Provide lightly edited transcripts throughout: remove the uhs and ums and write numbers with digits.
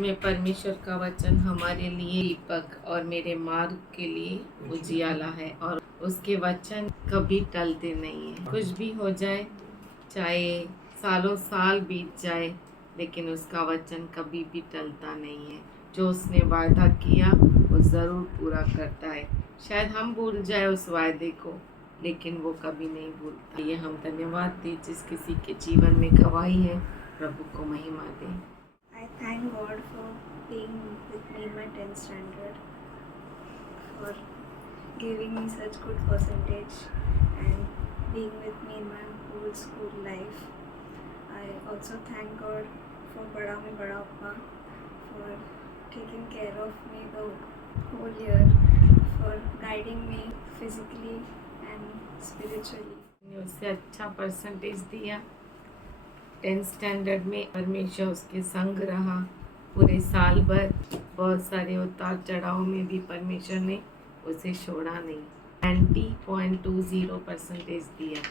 में परमेश्वर का वचन हमारे लिए दीपक और मेरे मार्ग के लिए उजियाला है, और उसके वचन कभी टलते नहीं है। कुछ भी हो जाए, चाहे सालों साल बीत जाए, लेकिन उसका वचन कभी भी टलता नहीं है। जो उसने वायदा किया वो ज़रूर पूरा करता है। शायद हम भूल जाए उस वायदे को, लेकिन वो कभी नहीं भूलता। ये हम धन्यवाद दें जिस किसी के जीवन में गवाही है। प्रभु को महिमा दें। I thank God for being with me in my 10th standard, for giving me such good percentage and being with me in my whole school life. I also thank God for Bada Mein Bada Appa, for taking care of me the whole year, for guiding me physically and spiritually. उससे अच्छा percentage दिया। 10th standard में परमेश्वर उसके संग रहा पूरे साल भर। बहुत सारे उतार चढ़ाव में भी परमेश्वर ने उसे छोड़ा नहीं। 90.20 परसेंटेज दिया।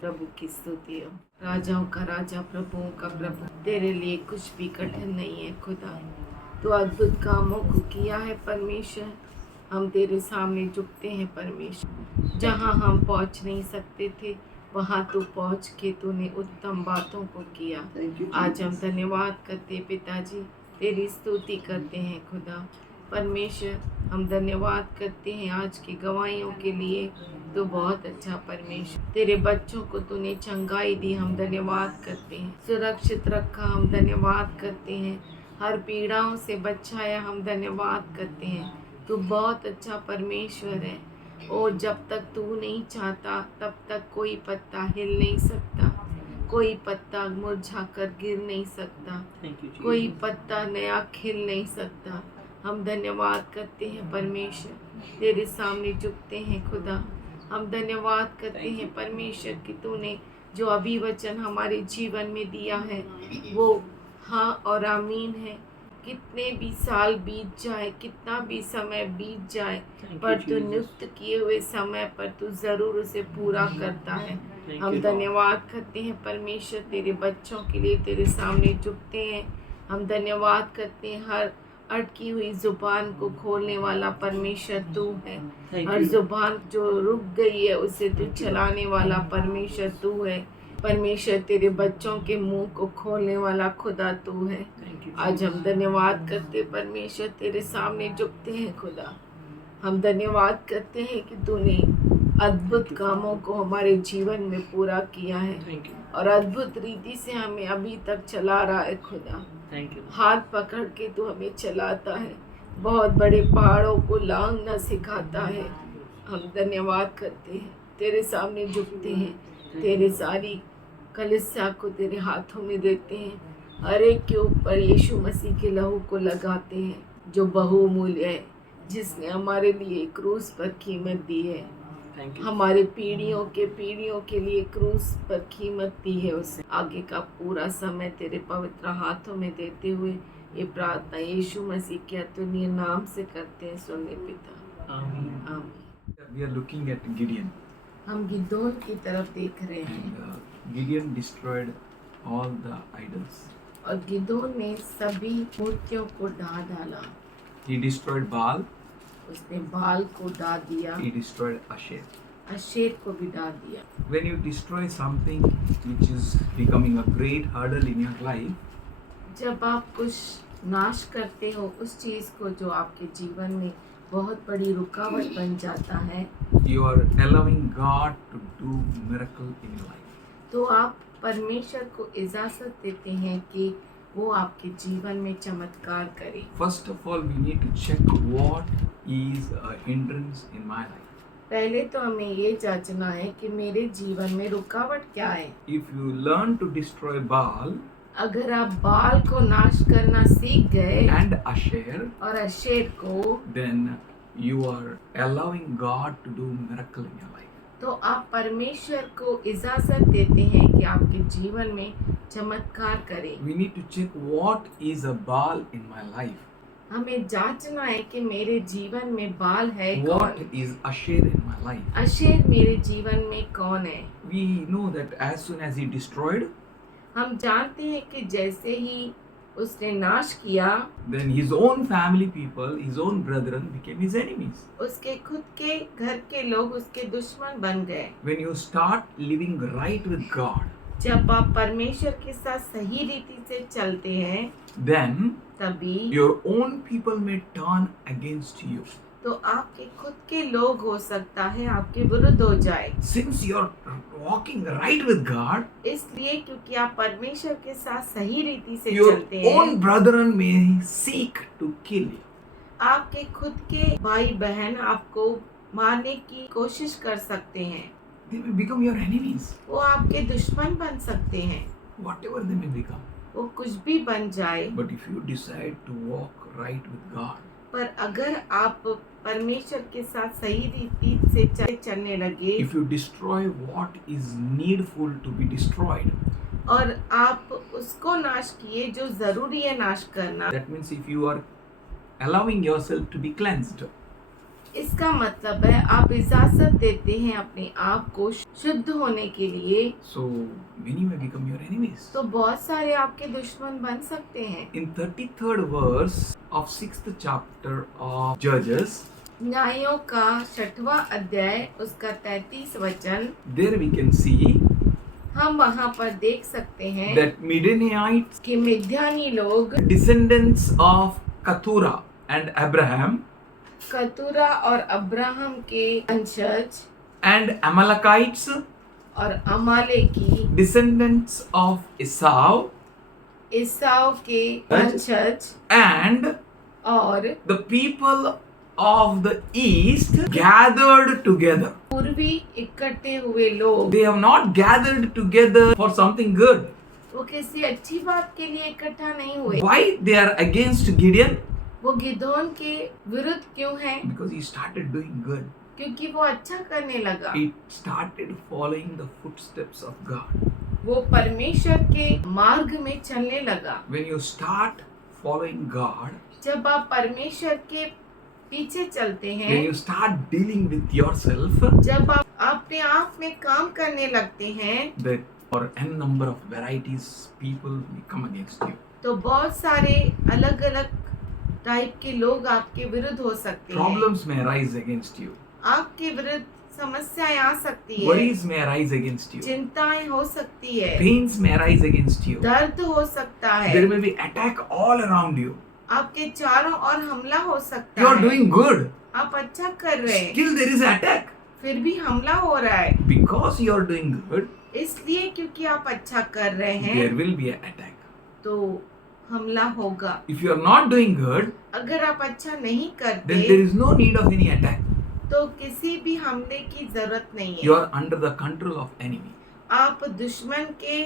प्रभु की स्तुति हो। राजाओं का राजा, प्रभुओं का प्रभु, तेरे लिए कुछ भी कठिन नहीं है खुदा। तो अद्भुत कामों को किया है परमेश्वर। हम तेरे सामने झुकते हैं परमेश्वर। जहाँ हम पहुँच नहीं सकते थे, वहाँ तू पहुँच के तूने उत्तम बातों को किया। आज हम धन्यवाद करते पिताजी, तेरी स्तुति करते हैं खुदा परमेश्वर। हम धन्यवाद करते हैं आज की गवाहियों के लिए। तो बहुत अच्छा परमेश्वर, तेरे बच्चों को तूने चंगाई दी, हम धन्यवाद करते हैं। सुरक्षित रखा, हम धन्यवाद करते हैं। हर पीड़ाओं से बचाया, हम धन्यवाद करते हैं। तू बहुत अच्छा परमेश्वर है। और जब तक तू नहीं चाहता तब तक कोई पत्ता हिल नहीं सकता, कोई पत्ता मुरझा कर गिर नहीं सकता, कोई पत्ता नया खिल नहीं सकता। हम धन्यवाद करते हैं परमेश्वर, तेरे सामने झुकते हैं खुदा। हम धन्यवाद करते हैं परमेश्वर कि तूने जो अभी वचन हमारे जीवन में दिया है वो हाँ और आमीन है। कितने भी साल बीत जाए, कितना भी समय बीत जाए, पर तू नियुक्त किए हुए समय पर तू ज़रूर उसे पूरा करता है। हम धन्यवाद करते हैं परमेश्वर, तेरे बच्चों के लिए तेरे सामने झुकते हैं। हम धन्यवाद करते हैं, हर अटकी हुई जुबान को खोलने वाला परमेश्वर तू है। हर जुबान जो रुक गई है उसे तू चलाने वाला परमेश्वर तू है। परमेश्वर, तेरे बच्चों के मुंह को खोलने वाला खुदा तू है। आज हम धन्यवाद करते परमेश्वर, तेरे सामने झुकते हैं खुदा। हम धन्यवाद करते हैं कि तूने अद्भुत कामों को हमारे जीवन में पूरा किया है और अद्भुत रीति से हमें अभी तक चला रहा है खुदा। हाथ पकड़ के तू हमें चलाता है, बहुत बड़े पहाड़ों को लांघना सिखाता है। हम धन्यवाद करते हैं, तेरे सामने झुकते हैं, तेरे सारी कलीसिया को तेरे हाथों में देते हैं। हर एक के ऊपर यीशु मसीह के लहू को लगाते हैं जो बहुमूल्य है, जिसने हमारे लिए क्रूस पर कीमत दी है। हमारे पीढ़ियों के लिए क्रूस पर कीमत दी है उसने। आगे का पूरा समय तेरे पवित्र हाथों में देते हुए ये प्रार्थना यीशु मसीह के अतुल्य नाम से करते हैं, सुन ले पिता, आमीन। We are looking at Gideon. हम गिदोन की तरफ देख रहे हैं। And Gideon destroyed all the idols. और गिदोन ने सभी मूर्तियों को ढा डाला। He destroyed Baal. उसने बाल को ढा दिया, He destroyed Asher. अशेर को भी ढा दिया। When you destroy something which is becoming a great hurdle in your life, जब आप कुछ नाश करते हो उस चीज़ को जो आपके जीवन में बहुत बड़ी रुकावट बन जाता है, you are allowing God to do miracle in your life. तो आप परमेश्वर को इजाज़त देते हैं कि वो आपके जीवन में चमत्कार करे। First of all, we need to check what is a hindrance in my life. पहले तो हमें ये जांचना है कि मेरे जीवन में रुकावट क्या है। If you learn to destroy Baal अगर आप बाल को नाश करना सीख गए and Asher, और अशेर को, then you are allowing God to do miracle in your life. तो आप परमेश्वर को इजाज़त देते हैं कि आपके जीवन में चमत्कार करे। We need to check what is a Baal in my life. हमें जांचना है कि मेरे जीवन में बाल है What कौन, is Asher in my life? Asher मेरे जीवन में कौन है। We know that as soon as he destroyed, हम जानते हैं कि जैसे ही उसने नाश किया, then his own family people, his own brethren became his enemies. उसके खुद के घर के लोग उसके दुश्मन बन गए। When you start living right with God, जब आप परमेश्वर के साथ सही रीति से चलते हैं, then तभी your own people may turn against you. तो आपके खुद के लोग हो सकता है आपके विरुद्ध हो जाए। Since you're walking right with God, इसलिए क्योंकि आप परमेश्वर के साथ सही रीति से your चलते हैं, own brethren may seek to kill you. आपके खुद के भाई बहन आपको मारने की कोशिश कर सकते हैं। They may become your enemies, वो आपके दुश्मन बन सकते हैं, whatever they may become. वो कुछ भी बन जाए। But if you decide to walk right with God, पर अगर आप परमेश्वर के साथ सही रीति से चलने लगे if you destroy what is needful to be destroyed, और आप उसको नाश किए जो जरूरी है नाश करना, that means if you are allowing yourself to be cleansed, इसका मतलब है आप इजाजत देते हैं अपने आप को शुद्ध होने के लिए, so many may become your enemies. तो बहुत सारे आपके दुश्मन बन सकते हैं। In 33rd verse of 6th chapter of Judges, न्यायों का 6वां अध्याय उसका 33 वचन there we can see हम वहाँ पर देख सकते हैं that Midianites, कि मिद्यानी लोग descendants of Keturah and Abraham, कतुरा और अब्राहम के वंशज and Amalekites, और अमालेकी descendants of Esau, ईसाव के वंशज and और the people of the east gathered together. पूर्वी इकट्ठे हुए लोग, They have not gathered together for something good. वो किसी अच्छी बात के लिए इकट्ठा नहीं हुए। Why they are against Gideon? वो गिदोन के विरुद्ध क्यों है? Because he started doing good. क्योंकि वो अच्छा करने लगा, He started following the footsteps of God. वो परमेश्वर के मार्ग में चलने लगा। When you start following God, जब आप परमेश्वर के पीछे चलते when हैं, you start dealing with yourself, जब आप अपने आप में काम करने लगते हैं, that or n number of varieties people may come against you. तो बहुत सारे अलग अलग टाइप के लोग आपके विरुद्ध हो सकते हैं। Problems may arise against you. आपके विरुद्ध समस्याएं आ सकती है, Worries may arise against you. चिंताएं हो सकती है, Pains may arise against you. दर्द हो सकता है, There may be attack all around you. आपके चारों ओर हमला हो सकता You are है। doing good. आप अच्छा कर रहे हैं, Still there is attack. फिर भी हमला हो रहा है। Because you are doing good, इसलिए क्योंकि आप अच्छा कर रहे हैं, there will be an attack. तो हमला होगा। If you are not doing good, अगर आप अच्छा नहीं then करते, there is no need of any attack. तो किसी भी हमले की जरूरत नहीं You है। are under the control of enemy. आप दुश्मन के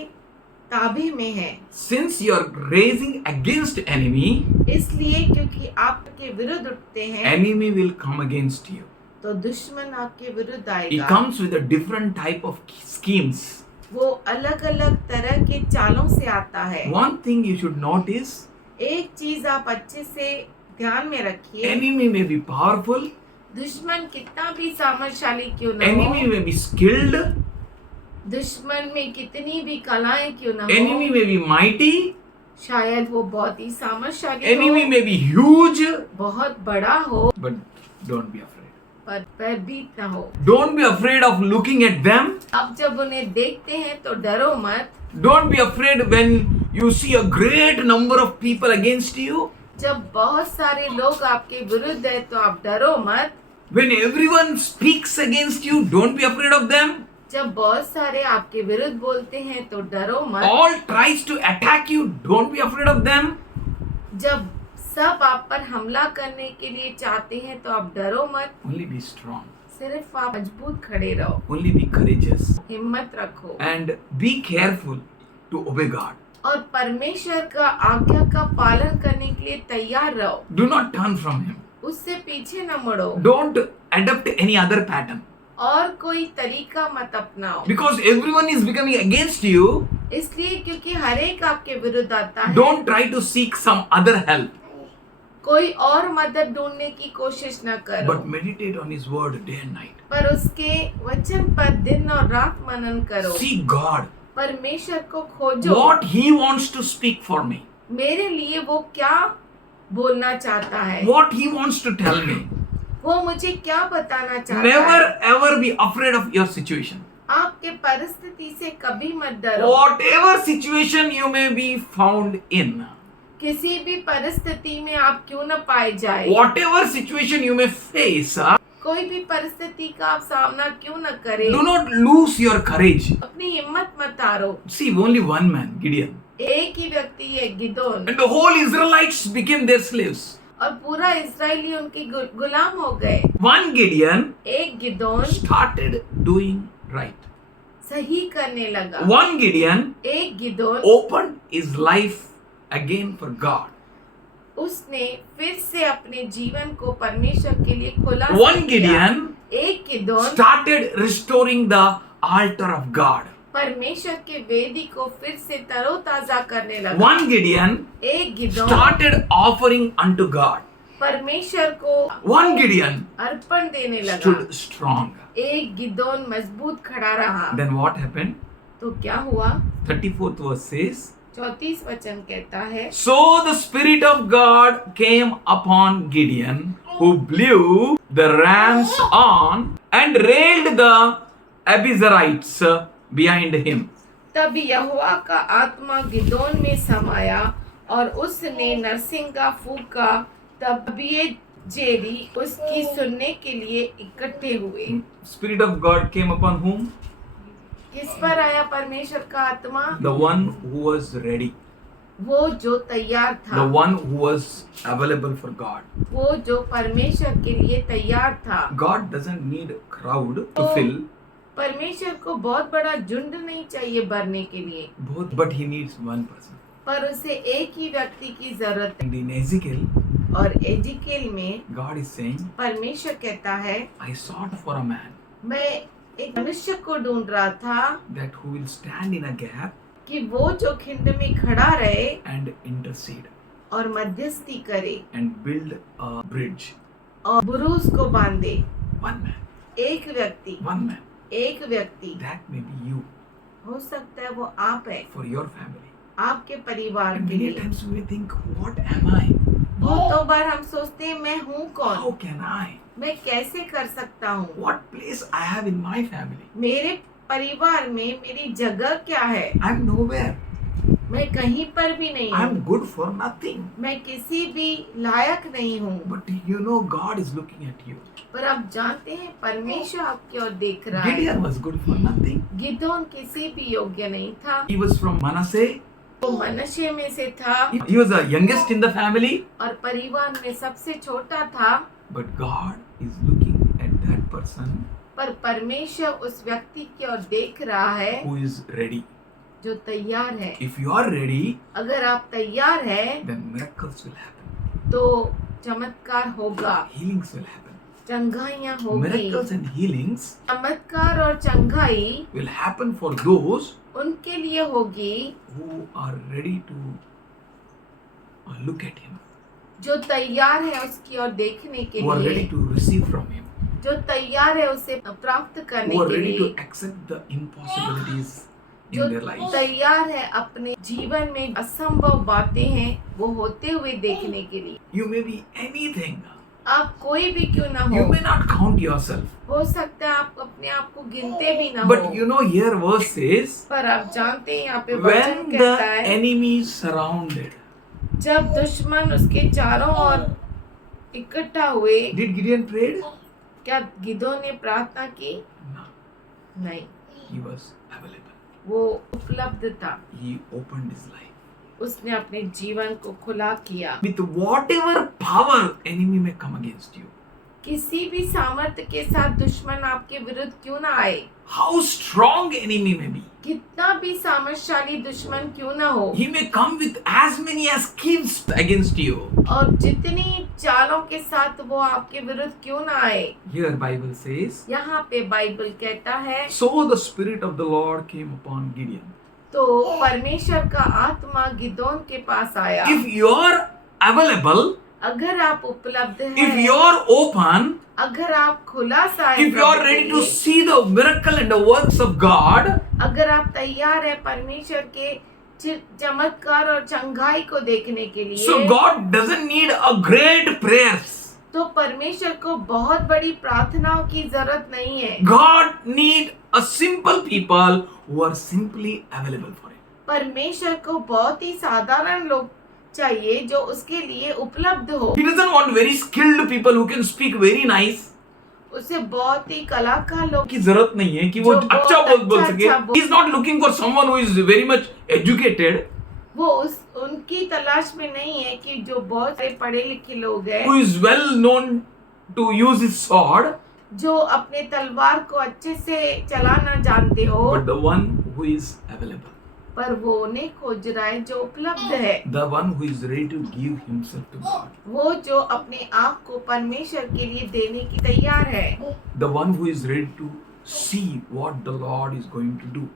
ताबे में हैं। Since you are raising against enemy, इसलिए क्योंकि आपके विरुद्ध उठते हैं, enemy will come against you. तो दुश्मन आपके विरुद्ध He आएगा। comes with a different type of schemes. वो अलग अलग तरह के चालों से आता है। One thing you should notice, एक चीज आप अच्छे से ध्यान में रखिए, enemy may be powerful, दुश्मन कितना भी सामर्थशाली क्यों न enemy हो, may be skilled, दुश्मन में कितनी भी कलाएं क्यों न enemy हो, may be mighty, शायद वो बहुत ही सामर्थशाली enemy हो, may be huge, बहुत बड़ा हो, but don't be afraid. पर भयभीत न हो। Don't be afraid of looking at them. अब जब उन्हें देखते हैं तो डरो मत। Don't be afraid when you see a great number of people against you. जब बहुत सारे लोग आपके विरुद्ध है तो आप डरो मत। When everyone speaks against you, don't be afraid of them. जब बहुत सारे आपके विरुद्ध बोलते हैं तो डरो मत। All tries to attack you, don't be afraid of them. जब सब आप पर हमला करने के लिए चाहते हैं तो आप डरो मत। Only be strong. सिर्फ आप मजबूत खड़े रहो, Only be courageous. हिम्मत रखो And be careful to obey God. और परमेश्वर का आज्ञा का पालन करने के लिए तैयार रहो। Do not turn from Him. उससे पीछे न मुड़ो Don't adopt any other pattern. और कोई तरीका मत अपनाओ, Because everyone is becoming against you, इसलिए क्योंकि हर एक आपके विरुद्ध आता है। don't try to seek some other help. कोई और मदद ढूंढने की कोशिश न करो, But meditate on His word day and night. पर उसके वचन पर दिन और रात मनन करो। Seek God. परमेश्वर को खोजो, What He wants to speak for me. मेरे लिए वो क्या बोलना चाहता है, what he wants to tell me. वो मुझे क्या बताना चाहता Never है। ever be afraid of your situation. आपके परिस्थिति से कभी मत डरो। Whatever situation you may be found in, किसी भी परिस्थिति में आप क्यों न पाए जाए, whatever situation you may face, कोई भी परिस्थिति का आप सामना क्यों न करें, do not lose your courage. अपनी हिम्मत मत हारो। See, only one man, Gideon, एक ही व्यक्ति है Gideon, and the whole Israelites became their slaves. और पूरा इस्राएली उनके गुलाम हो गए। One Gideon एक गिदोन started doing right. सही करने लगा। One Gideon एक Gideon opened his life again for God. उसने फिर से अपने जीवन को परमेश्वर के लिए खोला। One Gideon एक Gideon started restoring the altar of God. परमेश्वर के वेदी को फिर से तरोताजा करने लगा। One Gideon एक Gideon started offering unto God. परमेश्वर को One Gideon अर्पण देने लगा। stood strong. एक गिदोन मजबूत खड़ा रहा। Then what happened? तो क्या हुआ? 34th verse says, 34 वचन कहता है, so the Spirit of God came upon Gideon, who blew the ram's horn and railed the Abiezrites behind him. तब यहोवा का आत्मा गिदोन में समाया और उसने नरसिंगा फूका। तब जेरी उसकी सुनने के लिए इकट्ठे हुए। Spirit of God came upon whom? किस पर आया परमेश्वर का आत्मा? The one who was ready, वो जो तैयार the था, one who was available for God. वो जो परमेश्वर के लिए तैयार था। God doesn't need a crowd to fill, परमेश्वर को बहुत बड़ा झुंड नहीं चाहिए भरने के लिए, both, but he needs one person. पर उसे एक ही व्यक्ति की जरूरत है। And in Ezekiel, और एजिकेल में God is saying, परमेश्वर कहता है, I sought for a man मैं एक मनुष्य को ढूंढ रहा था that who will stand in a gap कि वो जो खिंड में खड़ा रहे and intercede और मध्यस्थी करे and build a bridge. और बुरूज को बांधे। One man, एक व्यक्ति, one man. एक व्यक्ति, That may be you, हो सकता है वो आप है, for your family. आपके परिवार And के many लिए। times we think, what am I? बहुतों बार हम सोचते हैं मैं हूँ कौन, How can I? मैं कैसे कर सकता हूँ, What place I have in my family? मेरे परिवार में मेरी जगह क्या है, I'm nowhere. मैं कहीं पर भी नहीं I'm हूँ, good for nothing. मैं किसी भी लायक नहीं हूँ। But you know God is looking at you. पर आप जानते हैं परमेश्वर आपकी ओर देख रहा है। Gideon was good for nothing. Gideon किसी भी योग्य नहीं था, He was from Manasseh. वो मनश्शे में से था He was the youngest in the family. और परिवार में सबसे छोटा था। But God is looking at that person पर परमेश्वर उस व्यक्ति की ओर देख रहा है who is ready. जो तैयार है। If you are ready, अगर आप तैयार हैं then miracles will happen. तो चमत्कार होगा, Healings will happen. चंगाइयाँ होगी। Miracles and healings चमत्कार और चंगाई will happen for those उनके लिए होगी who are ready to look at Him, जो तैयार है उसकी ओर देखने के who are ready लिए, to receive from Him, जो तैयार है उसे प्राप्त करने who are के ready to लिए, accept the impossibilities जो in their lives. तैयार है अपने जीवन में असंभव बातें हैं वो होते हुए देखने के लिए। You may be anything. आप कोई भी क्यों ना You हो, may not count yourself. हो सकता है आप अपने आप को गिनते भी ना But हो, you know, here verse says, पर आप जानते हैं यहाँ पे वचन when the कहता है enemy is surrounded. जब दुश्मन उसके चारों ओर इकट्ठा हुए। Did Gideon pray? क्या गिदोन ने प्रार्थना की? No. नहीं, He was available. वो उपलब्ध था, He opened his life. उसने अपने जीवन को खुला किया। With whatever power enemy may come against you, किसी भी सामर्थ्य के साथ दुश्मन आपके विरुद्ध क्यों ना आए, how strong enemy may be, कितना भी सामर्थ्यशाली दुश्मन क्यों ना हो, he may come with as many as schemes against you. और जितनी चालों के साथ वो आपके विरुद्ध क्यों ना आए। Here Bible says, यहाँ पे बाइबल कहता है, so the Spirit of the Lord came upon Gideon. तो परमेश्वर का आत्मा गिदोन के पास आया। If you are available, अगर आप उपलब्ध if हैं, you are open, अगर आप खुला सा है if you are प्रभु के ready to लिए, see the miracle and the works of God, अगर आप तैयार है परमेश्वर के चमत्कार और चंगाई को देखने के लिए। So God doesn't need a great prayers. तो परमेश्वर को बहुत बड़ी प्रार्थनाओं की जरूरत नहीं है। God need a simple people who are simply available for Him. परमेश्वर को बहुत ही साधारण लोग चाहिए जो उसके लिए उपलब्ध हो। He doesn't want very skilled people who can speak very nice. उसे बहुत ही कलाकार लोग की जरूरत नहीं है कि वो जो अच्छा बहुत बोल अच्छा सके. बोल- He is not looking for someone who is very much educated, वो उनकी तलाश में नहीं है कि जो बहुत से पढ़े लिखे लोग हैं, who is well known to use his sword, जो अपने तलवार को अच्छे से चलाना जानते हो, but the one who is available, पर वो उन्हें खोज रहा है जो उपलब्ध है, the one who is ready to give himself to God, वो जो अपने आप को परमेश्वर के लिए देने की तैयार है, the one who is ready to see what the Lord is going to do.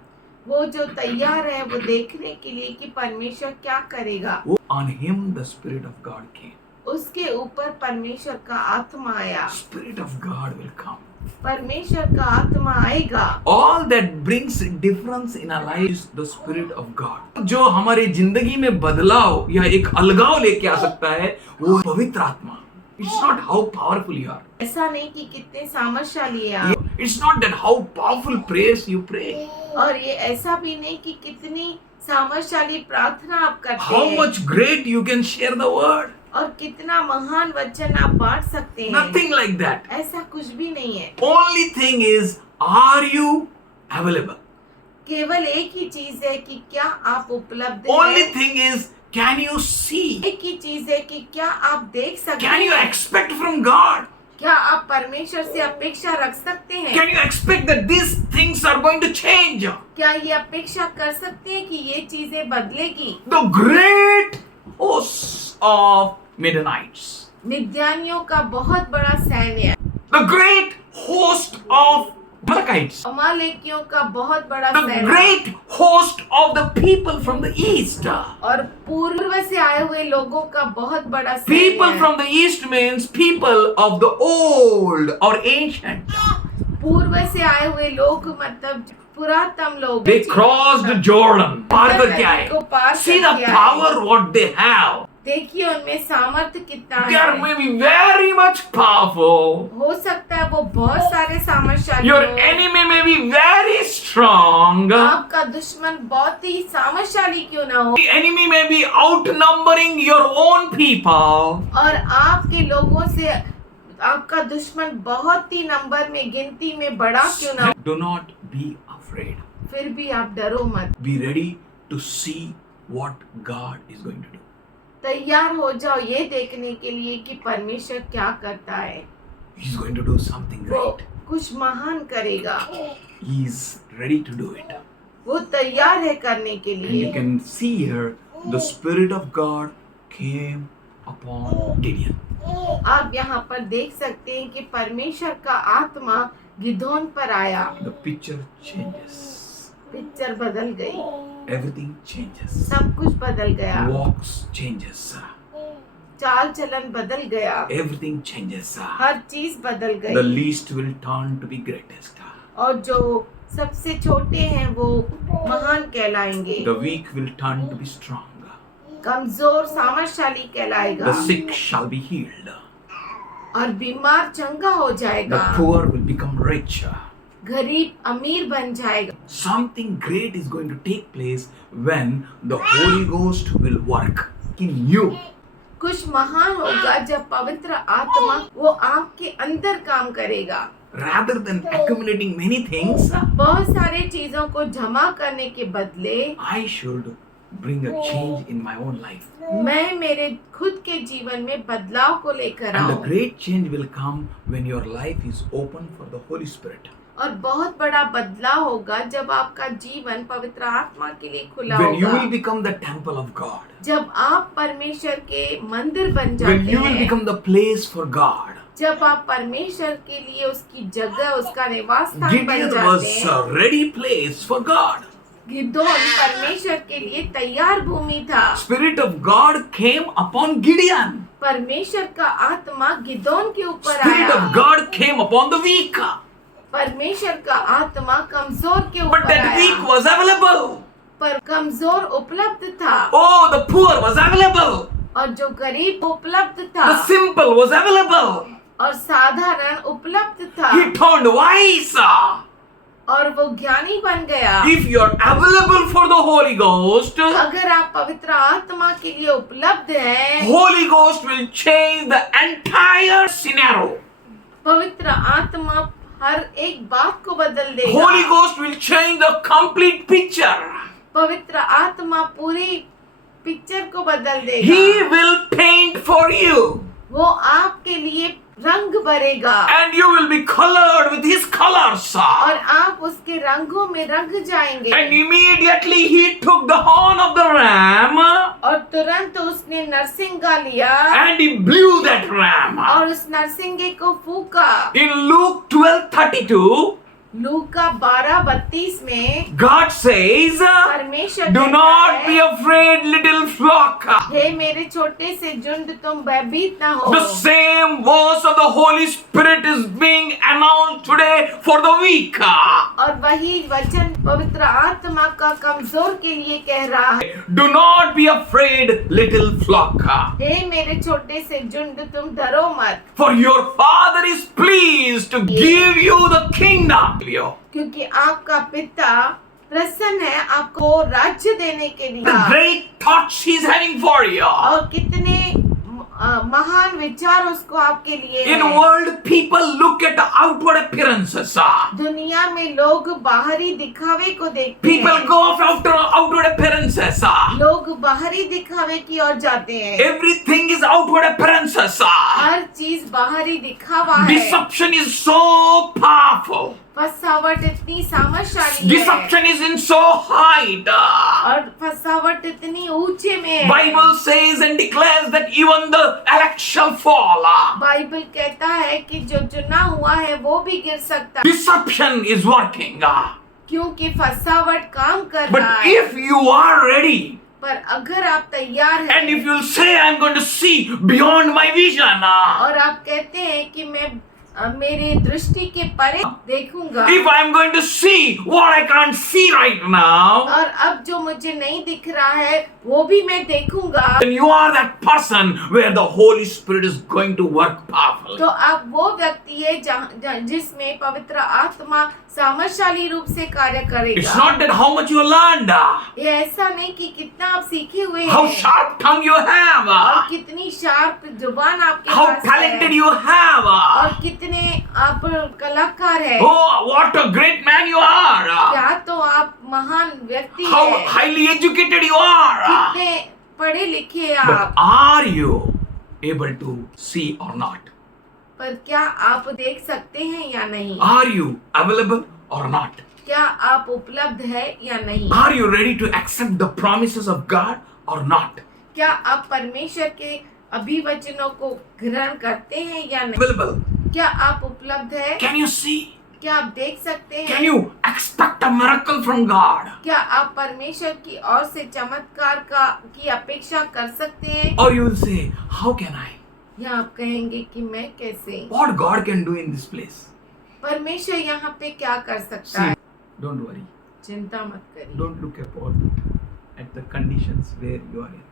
वो जो तैयार है वो देखने के लिए कि परमेश्वर क्या करेगा। On him the Spirit of God came. उसके ऊपर परमेश्वर का आत्मा आया। Spirit of God will come. परमेश्वर का आत्मा आएगा। All that brings difference in our life is the Spirit of God. जो हमारी जिंदगी में बदलाव या एक अलगाव लेके आ सकता है वो पवित्र आत्मा. It's not how powerful you are. ऐसा नहीं कि कितने सामर्थ्यशाली हैं आप, It's not that how powerful prayers you pray. और ये ऐसा भी नहीं कि कितनी सामर्थ्यशाली प्रार्थना आप करते How हैं much great you can share the word. और कितना महान वचन आप बांट सकते हैं। Nothing like that. ऐसा कुछ भी नहीं है। Only thing is, are you available? केवल एक ही चीज है कि क्या आप उपलब्ध Only हैं। thing is, can you see? एक ही चीज है कि क्या आप देख सकते Can you हैं। expect from God? क्या आप परमेश्वर से अपेक्षा रख सकते हैं। Can you expect that these things are going to change? क्या ये अपेक्षा कर सकते हैं कि ये चीजें बदलेगी। The great hosts of Midianites, मिद्यानियों का बहुत बड़ा सैन्य है, the great host of Amalekites, अमालेकियों का बहुत बड़ा the सैन्य great host of the people from the east. और पूर्व से आए हुए लोगों का बहुत बड़ा People सैन्य है। from the east means people of the old or ancient. पूर्व से आए हुए लोग मतलब पुरातन लोग। They crossed Jordan. पार करके आए. को पार See the करके आए। power what they have. देखिए उनमें सामर्थ्य कितना They are है। maybe very much powerful. हो सकता है वो बहुत सारे सामर्थ्यशाली Your हो। enemy may be very strong. आपका दुश्मन बहुत ही सामर्थ्यशाली क्यों ना हो, The enemy may be outnumbering your own people. और आपके लोगों से आपका दुश्मन बहुत ही नंबर में गिनती में बड़ा क्यों ना हो, Do not be afraid. फिर भी आप डरो मत। Be ready to see what God is going to do. तैयार हो जाओ ये देखने के लिए कि परमेश्वर क्या करता है। He's going to do something वो great. कुछ महान करेगा। He's ready to do it. वो तैयार है करने के And you लिए। can see here the Spirit of God came upon Gideon. आप यहाँ पर देख सकते हैं कि परमेश्वर का आत्मा गिदोन पर आया। The picture changes. पिक्चर बदल गई, Everything changes. सब कुछ बदल गया, Walks changes. चाल चलन बदल गया, Everything changes. हर चीज बदल The गई, least will turn to be greatest. और जो सबसे छोटे हैं वो महान कहलाएंगे, The weak will turn to be strong. कमजोर सामर्थ्यशाली कहलाएगा, The sick shall be healed. और बीमार चंगा हो The जाएगा, poor will become rich. गरीब अमीर बन जाएगा। Something great is going to take place when the Holy Ghost will work in you. कुछ महान होगा जब पवित्र आत्मा वो आपके अंदर काम करेगा। Rather than accumulating many things, बहुत सारे चीजों को जमा करने के बदले I should bring a change in my own life. मैं मेरे खुद के जीवन में बदलाव को लेकर And the आऊं, great change will come when your life is open for the Holy Spirit. और बहुत बड़ा बदलाव होगा जब आपका जीवन पवित्र आत्मा के लिए खुला When you होगा, will become the temple of God. जब आप परमेश्वर के मंदिर बन When जाते you will हैं, become the place for God. जब आप परमेश्वर के लिए उसकी जगह उसका निवास स्थान बन Gideon जाते was हैं। a ready place for God. Gideon परमेश्वर के लिए तैयार भूमि था। Spirit of God came upon Gideon. परमेश्वर का आत्मा गिदोन के ऊपर Spirit आया। of God came upon the weak. परमेश्वर का आत्मा कमजोर के But ऊपर that weak आया, was available. पर कमजोर उपलब्ध था Oh, the poor was available. और जो गरीब उपलब्ध था The simple was available. और साधारण उपलब्ध था He turned wise. और वो ज्ञानी बन गया। If you are available for the Holy Ghost, अगर आप पवित्र आत्मा के लिए उपलब्ध हैं, Holy Ghost will change the entire scenario. पवित्र आत्मा हर एक बात को बदल देगा। Holy Ghost will change the complete picture. पवित्र आत्मा पूरी पिक्चर को बदल देगा। He will paint for you. वो आपके लिए रंग भरेगा And you will be colored with his colors. और आप उसके रंगों में रंग जाएंगे। And immediately he took the horn of the ram और तुरंत उसने नरसिंगा लिया and he blew that ram. और उस नरसिंगे को फूका। In Luke 12:32, लूका 12:32 में God says, परमेश्वर do कहता not है, be afraid, little flock. हे मेरे छोटे से झुंड तुम भयभीत ना हो। The same verse of the Holy Spirit is being announced today for the weak. और वही वचन पवित्र आत्मा का कमजोर के लिए कह रहा है, Do not be afraid, little flock. हे मेरे छोटे से झुंड तुम डरो मत, For your Father is pleased to give you the kingdom. क्योंकि आपका पिता प्रसन्न है आपको राज्य देने के लिए। The great thoughts he's having for you. और कितने महान विचार उसको आपके लिए In है। world, people look at the outward appearances. दुनिया में लोग बाहरी दिखावे को देखते People हैं। go after outward appearances. लोग बाहरी दिखावे की ओर जाते हैं। Everything is outward appearances. हर चीज बाहरी दिखावा है। Deception is so powerful. फसावट इतनी सामर्थशाली है Deception is in so height. और फसावट इतनी ऊंचे में है। Bible says and declares that even the elect shall fall. Bible कहता है कि जो चुना हुआ है वो भी गिर सकता है, Deception is working. क्योंकि फसावट काम कर But रहा है। if you are ready, पर अगर आप तैयार and if हैं you'll say, I'm going to see beyond my vision. और आप कहते हैं कि मैं मेरी दृष्टि के परे देखूंगा, If I'm going to see what I can't see right now, और अब जो मुझे नहीं दिख रहा है वो भी मैं देखूंगा, then you are that person where the Holy Spirit is going to work powerfully. तो आप वो व्यक्ति है जिसमें पवित्र आत्मा सामर्थशाली रूप से कार्य It's करेगा। not that how much you learned, ये ऐसा नहीं कि कितना आप सीखे हुए how हैं sharp tongue you और have, कितनी शार्प जुबान आपके how पास talented है you have. और कितने आप कलाकार है। Oh, what a great man you are. क्या तो आप महान व्यक्ति How हैं, highly educated you are. कितने पढ़े लिखे हैं But आप, are you able to see or not? पर क्या आप देख सकते हैं या नहीं? Are you available or not? क्या आप उपलब्ध है या नहीं? Are you ready to accept the promises of God or not? क्या आप परमेश्वर के अभिवचनों को ग्रहण करते हैं या नहीं? Available? क्या आप उपलब्ध है? Can you see? क्या आप देख सकते हैं? Can you expect a miracle from God? क्या आप परमेश्वर की ओर से चमत्कार की अपेक्षा कर सकते हैं? Or you will say, how can I? या आप कहेंगे कि मैं कैसे? What God can do in this place? परमेश्वर यहाँ पे क्या कर सकता See, है? don't worry. चिंता मत करिए। Don't look at the conditions where you are in.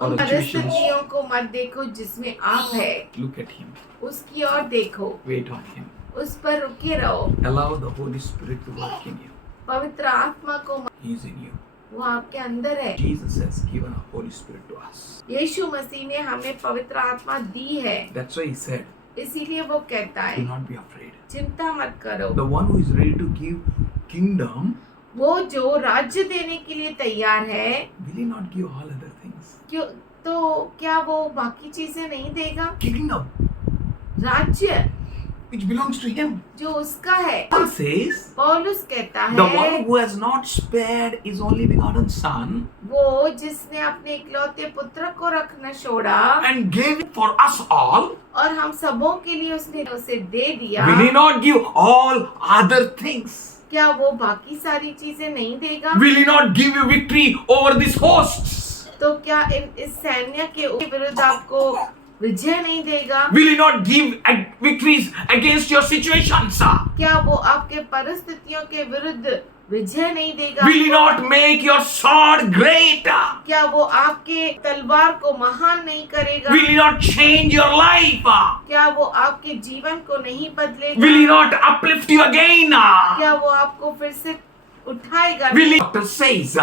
Or उन the situations. परिस्थितियों को मत देखो जिसमें आप है, Look at Him. उसकी ओर देखो, Wait on Him. उस पर रुके रहो। Allow the Holy Spirit to work in you. पवित्र आत्मा को He is in you. वो आपके अंदर है। Jesus has given a Holy Spirit to us. यीशु मसीह ने हमें पवित्र आत्मा दी है, That's why He said, इसीलिए वो कहता do है not be afraid. चिंता मत करो। The one who is ready to give kingdom, वो जो राज्य देने के लिए तैयार है, will He not give all other things? क्यों तो क्या वो बाकी चीजें नहीं देगा? Kingdom, राज्य which belongs to Him. जो उसका है। Paul says, पौलुस कहता the है one who has not spared His only begotten Son वो जिसने अपने इकलौते पुत्र को रखना छोड़ा and gave it for us all, और हम सबों के लिए उसने उसे दे दिया, will He not give all other things? क्या वो बाकी सारी चीजें नहीं देगा? Will He not give you victory over these hosts? तो क्या इस सैन्य के विरुद्ध आपको विजय नहीं देगा? Will He not give victories against your situations? क्या वो आपके परिस्थितियों के विरुद्ध विजय नहीं देगा? Will he not make your sword great? क्या वो आपके तलवार को महान नहीं करेगा? Will he not change your life? क्या वो आपके जीवन को नहीं बदलेगा? Will he not uplift you again? क्या वो आपको फिर से उठाएगा? Will he? Doctor says,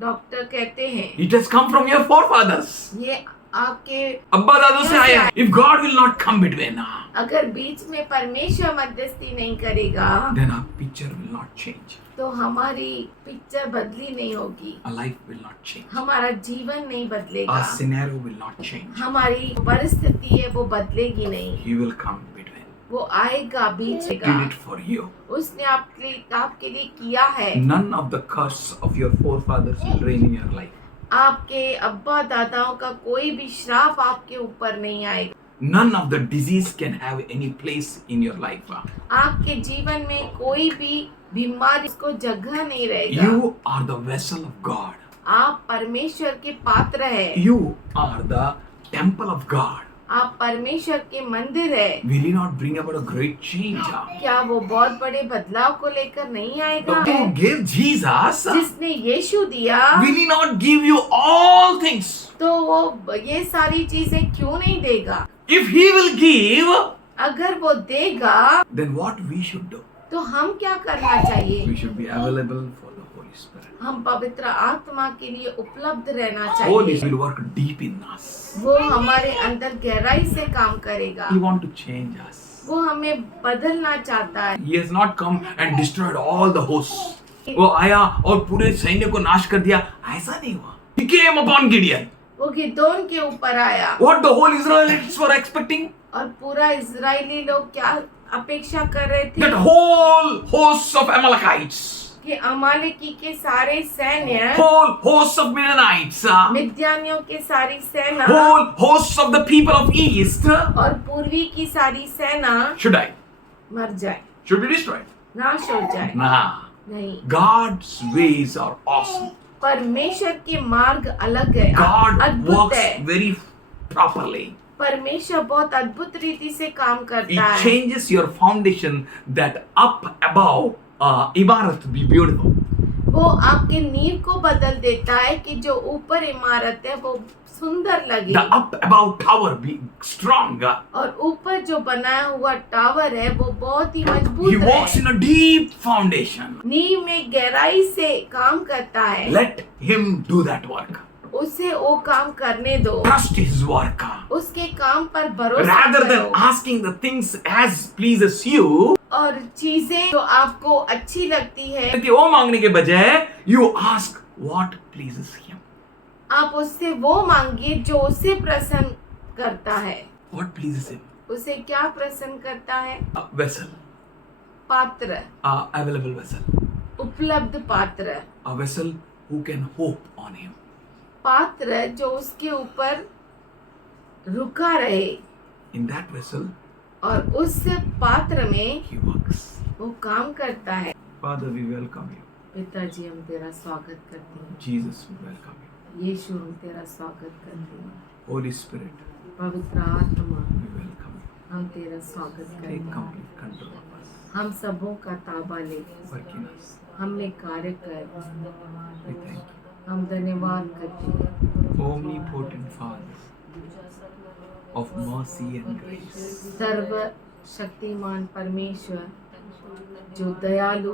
doctor कहते हैं it has come from your forefathers. ये आपके अब्बा दादों से आया है. If God will not come between, अगर बीच में परमेश्वर मध्यस्थी नहीं करेगा then our picture will not change. तो हमारी पिक्चर बदली नहीं होगी, Our life will not change. हमारा जीवन नहीं बदलेगा, Our scenario will not change. हमारी परिस्थिति है वो बदलेगी नहीं। He will come between. वो आएगा बीच Did में। it for you. उसने आपके लिए किया है। None of the curse of your forefathers will reign in your life. आपके अब्बा दादाओं का कोई भी श्राप आपके ऊपर नहीं आएगा। None of the disease can have any place in your life. आपके जीवन में कोई भी बीमारी को जगह नहीं रहेगा। You are the vessel of God. आप परमेश्वर के पात्र है। You are the temple of God. आप परमेश्वर के मंदिर है। Will he not bring about a great change? क्या वो बहुत बड़े बदलाव को लेकर नहीं आएगा? The who gave Jesus, जिसने यीशु दिया will he not give you all things? तो वो ये सारी चीजें क्यों नहीं देगा? If he will give, अगर वो देगा then what we should do? तो हम क्या करना चाहिए? We should be available for the Holy Spirit. हम पवित्र आत्मा के लिए उपलब्ध रहना Holy चाहिए। Spirit will work deep in us. वो हमारे अंदर गहराई से काम करेगा। He wants to change us. वो हमें बदलना चाहता है। He has not come and destroyed all the hosts. वो आया और पूरे सैन्य को नाश कर दिया, ऐसा नहीं हुआ. He came upon Gideon. वो गिदोन के ऊपर आया What the whole Israelites were expecting? और पूरा इजरायली लोग क्या अपेक्षा कर रहे थे? That whole hosts of Amalekites, कि अमालेकी के सारे सैन्य, whole hosts of Midianites, मिद्यानियों के सारी सेना whole hosts of the people of East और पूर्वी की सारी सेना should die, मर जाए, should be destroyed. नाश हो जाए। Nah, नहीं, God's ways are awesome. परमेश्वर के मार्ग अलग है, God अद्भुत works है। very properly. परमेश्वर बहुत अद्भुत रीति से काम It करता है। changes your foundation that up above ibarat be beautiful. वो आपके नींव को बदल देता है कि जो ऊपर इमारत है वो सुंदर लगे The up above tower be strong. और ऊपर जो बनाया हुआ टावर है वो बहुत ही He मजबूत walks है। in a deep foundation. नींव में गहराई से काम करता है। Let him do that work. उसे वो काम करने दो, Trust his work. उसके काम पर भरोसा Rather than करो asking the things as pleases you, और चीजें जो आपको अच्छी लगती है कि वो मांगने के बजाय you ask what pleases him. आप उससे वो मांगिए जो उसे प्रसन्न करता है। What pleases him? उसे क्या प्रसन्न करता है? A vessel, पात्र, available vessel, उपलब्ध पात्र, a vessel who can hope on him. पात्र जो उसके ऊपर रुका रहे In that vessel, और उस पात्र में he works. वो काम करता है। Father, we welcome you. पिताजी हम तेरा स्वागत करते हैं। Jesus, we welcome you. यीशु हम तेरा स्वागत करते हैं। Holy Spirit, पवित्र आत्मा we welcome you. हम तेरा स्वागत करते Take हैं। complete control of us. हम सबों का ताबा ले, Work in us. हमने कार्य कर, We thank you. हम धन्यवाद करते हैं। Omnipotent Father of mercy and grace. सर्व शक्तिमान परमेश्वर जो दयालु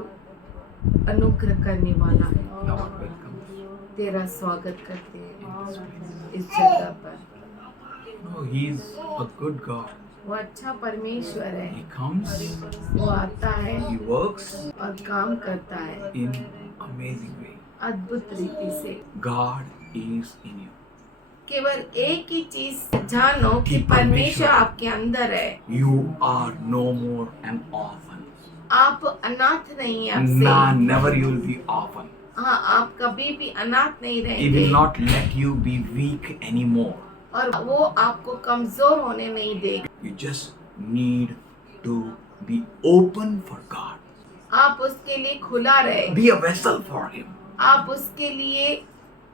अनुग्रह करने वाला है, Lord, welcome you. तेरा स्वागत करते हैं इस जगह पर। No, He is a good God. वो अच्छा परमेश्वर है। He comes, वो आता है He works और काम करता है in amazing way. अद्भुत रीति से। God is in you. केवल एक ही चीज जानो कि कि परमेश्वर परमेश्वर आपके अंदर है। You are no more an orphan. आप अनाथ नहीं हैं Nah, आपसे। never you will be orphan. हाँ, आप कभी भी अनाथ नहीं He रहेंगे will not let you be weak anymore. और वो आपको कमजोर होने नहीं देगा। You just need to be open for God. आप उसके लिए खुला रहे, Be a vessel for Him. आप उसके लिए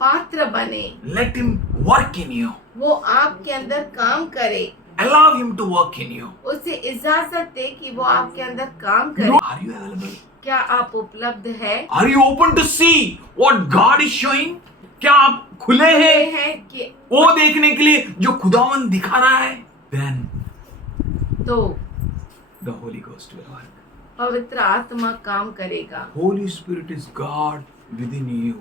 पात्र बने, Let Him work in you. वो आपके अंदर काम करे। Allow him to work in you. उसे इजाजत दे कि वो आपके अंदर काम करे। Are you available? क्या आप उपलब्ध है? Are you open to see what God is showing? क्या आप खुले ये हैं है कि वो देखने के लिए जो खुदावन दिखा रहा है? Then तो the Holy Ghost will work. पवित्र आत्मा काम करेगा। Holy Spirit is God within you.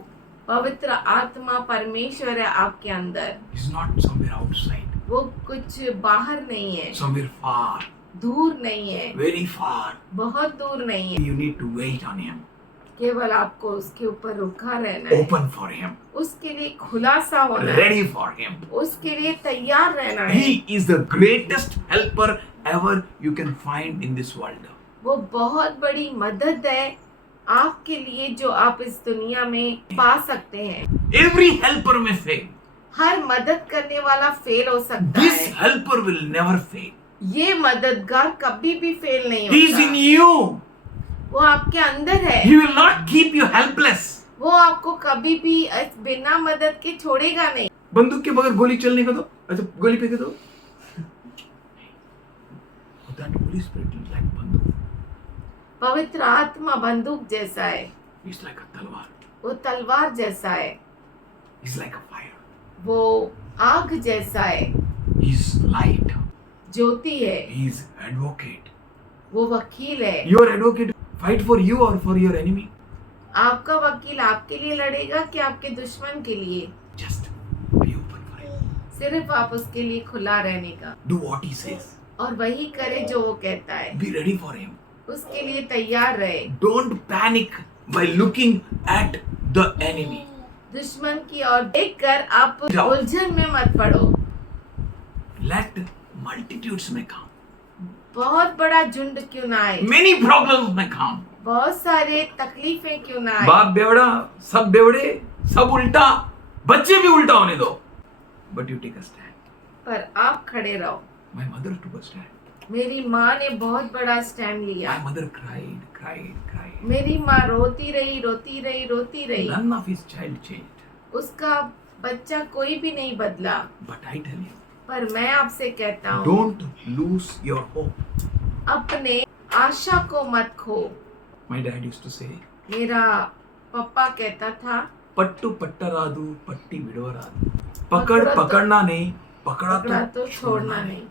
पवित्र आत्मा परमेश्वर है आपके अंदर। He's not somewhere outside, वो कुछ बाहर नहीं है, somewhere far, दूर नहीं है, very far. बहुत दूर नहीं है। You need to wait on him, केवल आपको उसके ऊपर रुका रहना है, open for him, उसके लिए खुलासा होना है, ready for him. उसके लिए तैयार रहना है। He is the greatest helper ever you can find in this world. वो बहुत बड़ी मदद है आपके लिए जो आप इस दुनिया में पा सकते हैं। Every helper may fail. हर मदद करने वाला फेल हो सकता This है, helper will never fail. ये मददगार कभी भी फेल नहीं He is in होता। you. वो आपके अंदर है, He will not keep you helpless. वो आपको कभी भी बिना मदद के छोड़ेगा नहीं। बंदूक के बगैर गोली चलने का दो, अच्छा गोली फेंके दो। That Holy Spirit is like बंदूक. पवित्र आत्मा बंदूक जैसा है, He's like a तलवार. वो तलवार जैसा है, He's like a fire. वो आग जैसा है, He's light. ज्योति है, He's advocate. वो वकील है। Your advocate fight for you or for your enemy? आपका वकील आपके लिए लड़ेगा कि आपके दुश्मन के लिए? Just be open for him. सिर्फ आप उसके लिए खुला रहने का Do what he says. और वही करे जो वो कहता है। Be ready for him. उसके लिए तैयार रहे। Don't panic by looking at the enemy. दुश्मन की ओर देखकर आप जाओ। उलझन में मत पड़ो। Let multitudes may come. बहुत बड़ा झुंड क्यों ना आए, Many problems may come. बहुत सारे तकलीफें क्यों ना आए, बाप बेवड़ा, सब बेवड़े, सब उल्टा, बच्चे भी उल्टा होने दो. But you take a stand. पर आप खड़े रहो। My mother took a stand. मेरी माँ ने बहुत बड़ा स्टैंड लिया। My mother cried. मेरी माँ रोती रही। None of his child changed. उसका बच्चा कोई भी नहीं बदला। But I tell you, पर मैं आपसे कहता हूँ, don't lose your hope. अपने आशा को मत खो। My dad used to say, मेरा पापा कहता था, पट्टू पट्टा रादू, पट्टी बिड़वरादू. पकड़ पकड़ना नहीं, पकड़ा पकड़ा तो छोड़ना नहीं।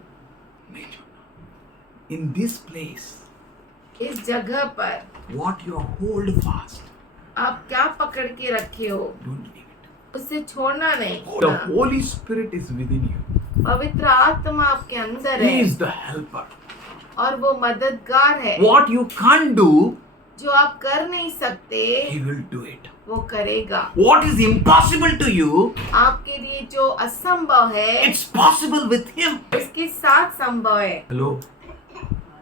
नहीं छोड़ना. In this place, इस जगह पर what you hold fast, आप क्या पकड़ के रखे हो, don't leave it. उसे छोड़ना नहीं। The Holy Spirit is within you. पवित्र आत्मा आपके अंदर He है is the helper. और वो मददगार है। What you can't do, जो आप कर नहीं सकते He will do it. वो करेगा। What is impossible to you, आपके लिए जो असंभव है it's possible with Him. उसके साथ संभव है। Hello?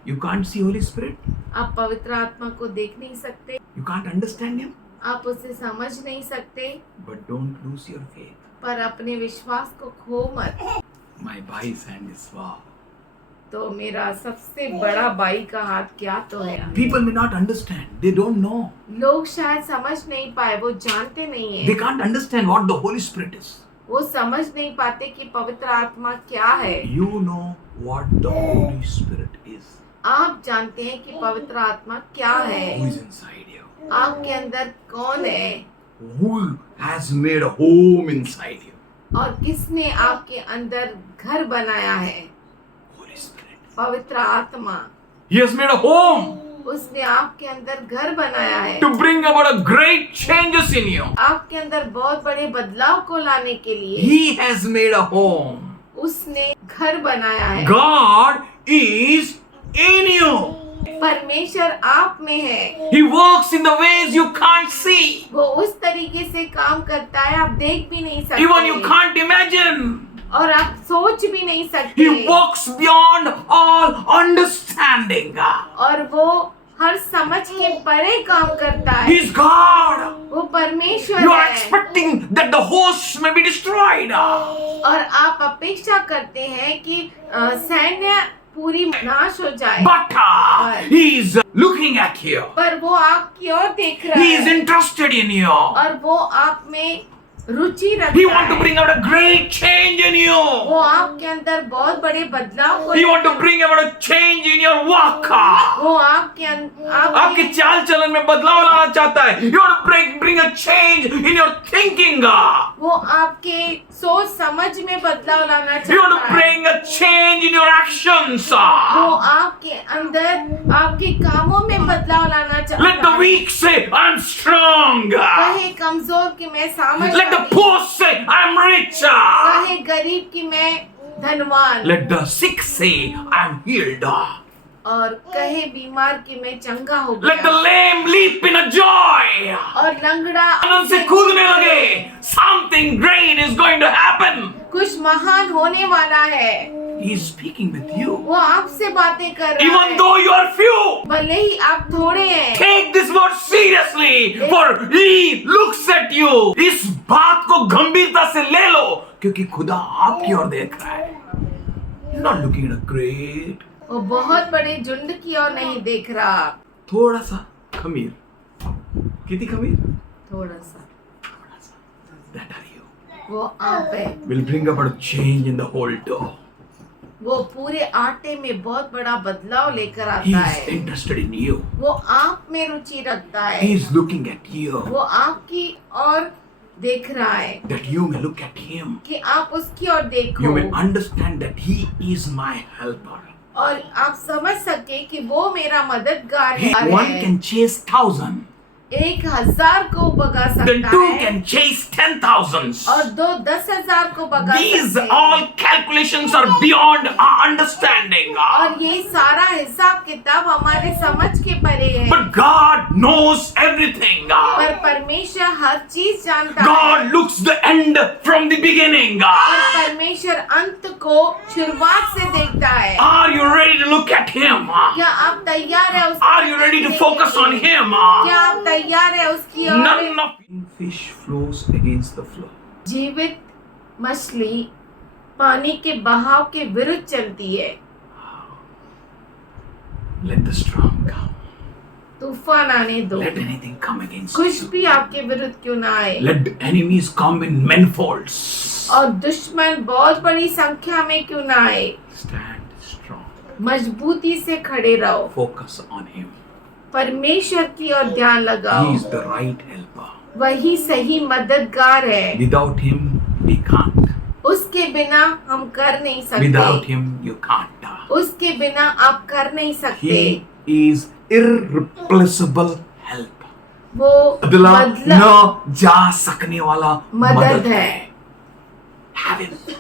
You can't see Holy Spirit? आप पवित्र आत्मा को देख नहीं सकते, You can't understand Him? आप उसे समझ नहीं सकते, But don't lose your faith. पर अपने विश्वास को खो मत। My Bhai's hand is wow. तो मेरा सबसे बड़ा बाई का हाथ क्या तो है। People may not understand. They don't know. लोग शायद समझ नहीं पाए, वो जानते नहीं They है, can't understand what the Holy Spirit is. वो समझ नहीं पाते कि पवित्र आत्मा क्या है। You know what the Holy Spirit is. आप जानते हैं कि पवित्र आत्मा क्या Who है, is inside you? आपके अंदर कौन है Who has made a home inside you? और किसने आपके अंदर घर बनाया है। Holy Spirit. पवित्र आत्मा, He has made a home उसने आपके अंदर घर बनाया है, to bring about a great changes in you. आपके अंदर बहुत बड़े बदलाव को लाने के लिए He has made a home. उसने घर बनाया है। God is in you. परमेश्वर आप में है, He works in the ways you can't see. वो उस तरीके से काम करता है आप देख भी नहीं Even you सकते can't imagine. और आप सोच भी नहीं सकते। He works beyond all understanding. और वो हर समझ के परे काम करता है। He's God. वो परमेश्वर You are है expecting that the hosts may be destroyed. और आप अपेक्षा करते हैं कि सैन्य पूरी नाश हो जाए, But He is looking at you. पर वो आपकी ओर देख रहा He is है interested in you. और वो आप में रुचि He रखता want to है। bring out a great change in you. वो आपके अंदर बहुत बड़े बदलाव को He want to bring about a change in your walk. वो आपके आपके चाल चलन में बदलाव लाना चाहता है. You want to bring a change in your thinking. वो आपके सोच समझ में बदलाव लाना You want चाहता to है। bring a change in your actions. वो आपके अंदर आपके कामों में बदलाव लाना चाहता Let the है। weak say, I'm strong. कहे कमजोर कि मैं सामर्थ्यशाली, Let the poor say, I'm rich. कहे गरीब कि मैं धनवान, Let the sick say, I'm healed. और कहे बीमार कि मैं चंगा हो Let the गया, lame leap in a joy. और लंगड़ा आनंद से कूदने लगे. Something great is going to happen. कुछ महान होने वाला है। He is speaking with you. वो आपसे बातें कर रहा Even है, though you are few, भले ही आप थोड़े हैं। take this word seriously, for He looks at you. इस बात को गंभीरता से ले लो, क्योंकि खुदा आपकी ओर देख रहा है. He's not looking at a great. वो बहुत बड़े झुंड की ओर नहीं देख रहा, थोड़ा सा खमीर. कितनी खमीर? थोड़ा सा। That are you. वो आप है, Will bring about a change in the whole dough. वो पूरे आटे में बहुत बड़ा बदलाव लेकर He आता is है। interested in you. वो आप में रुचि रखता He है, is looking at you. वो आपकी ओर देख रहा है That you may look at Him. कि आप उसकी ओर देखो, You may understand that He is my helper. और आप समझ सके कि वो मेरा मददगार He, one है। can chase 1,000. 1,000 को भगा Then सकता two है, can chase 10,000s. और 10,000 को भगा These सकते हैं। all calculations are beyond our understanding. और ये सारा हिसाब किताब हमारे समझ के परे है। But God knows everything. पर परमेश्वर हर चीज जानता God है, looks the end from the beginning. और परमेश्वर अंत को शुरुआत से देखता है। Are you ready to look at Him? क्या आप तैयार है उसको Are you ready to देखने focus के on लिए? Him? क्या आप तैयार है उसकी ओर? None of fish flows against the flow. जीवित मछली पानी के बहाव के विरुद्ध चलती है। Let the storm come. तूफान आने दो, Let anything come against कुछ you. भी आपके विरुद्ध क्यों ना आए, Let enemies come in manifolds. और दुश्मन बहुत बड़ी संख्या में क्यों ना आए, Stand strong. मजबूती से खड़े रहो, Focus on Him. परमेश्वर की ओर ध्यान लगाओ। He is the right helper. वही सही मददगार है, Without Him, we can't. उसके बिना हम कर नहीं Without सकते, Him, you can't. उसके बिना आप कर नहीं सकते। He is irreplaceable help. वो बदला बदला न जा सकने वाला मदद मदद है। है. Have Him.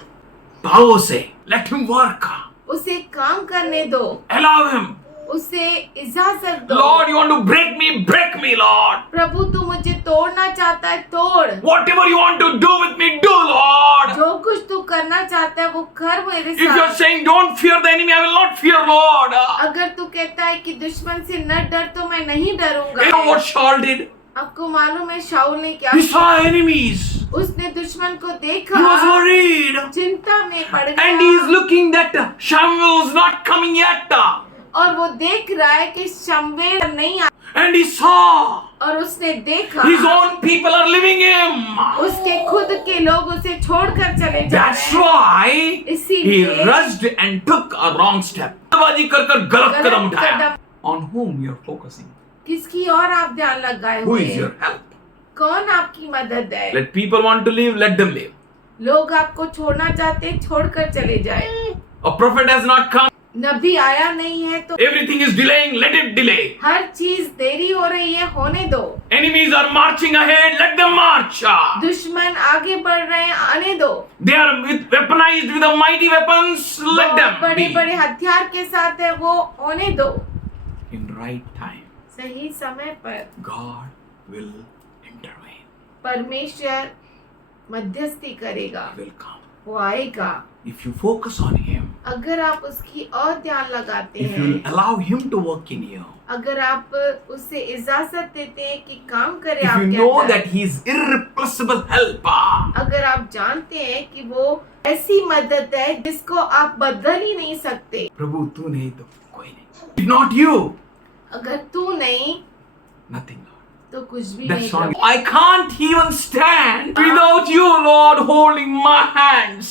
भावों से let Him work. उसे काम करने दो, Allow Him. उसे इजाजत दो। Lord, you want to break me, Lord. प्रभु तू मुझे तोड़ना चाहता है, तोड़। Whatever you want to do with me, do, Lord. जो कुछ तू करना चाहता है वो कर मेरे If you are साथ। saying, don't fear the enemy, I will not fear, Lord. अगर तू कहता है कि दुश्मन से न डर, तो मैं नहीं डरूंगा। You know what Saul did? आपको मालूम है शाऊल ने क्या He किया? saw enemies. उसने दुश्मन को He देखा, was worried. चिंता में पड़ And he is गया, looking that Samuel is not coming yet. और वो देख रहा है कि शमूएल नहीं आ, And he saw और उसने देखा his own people are leaving him. उसके खुद के लोग उसे छोड़कर चले जा That's रहे हैं। why he इसीलिए rushed and took a wrong step. जल्दबाजी कर गलत कदम गलत उठाया. कदम। On whom you are focusing? किसकी और आप ध्यान लगाए Who हुए is हैं? your help? कौन आपकी मदद है? Let people want to live, let them live. लोग आपको छोड़ना चाहते हैं, छोड़कर चले जाए। A prophet has not come. नबी आया नहीं है तो Everything is delaying, let it delay. हर चीज देरी हो रही है, होने दो। Enemies are marching ahead, let them march. दुश्मन आगे बढ़ रहे हैं, आने दो। They are weaponized with the mighty weapons, let them बड़े be. बड़े हथियार के साथ है, वो होने दो। In right time, सही समय पर God will intervene. परमेश्वर मध्यस्थी करेगा, He will come. वो आएगा। If you focus on Him, अगर आप उसकी और ध्यान लगाते if you will हैं, allow Him to work in you, अगर आप उसे इजाजत देते हैं कि काम करे if you आपके know अंदर, that He is irreplaceable helper, अगर आप जानते हैं कि वो ऐसी मदद है जिसको आप बदल ही नहीं सकते, प्रभु तू नहीं तो कोई नहीं. If not you, अगर तू नहीं nothing, Lord. तो कुछ भी That नहीं song. Prabhu. I can't even stand without you, Lord, holding my hands.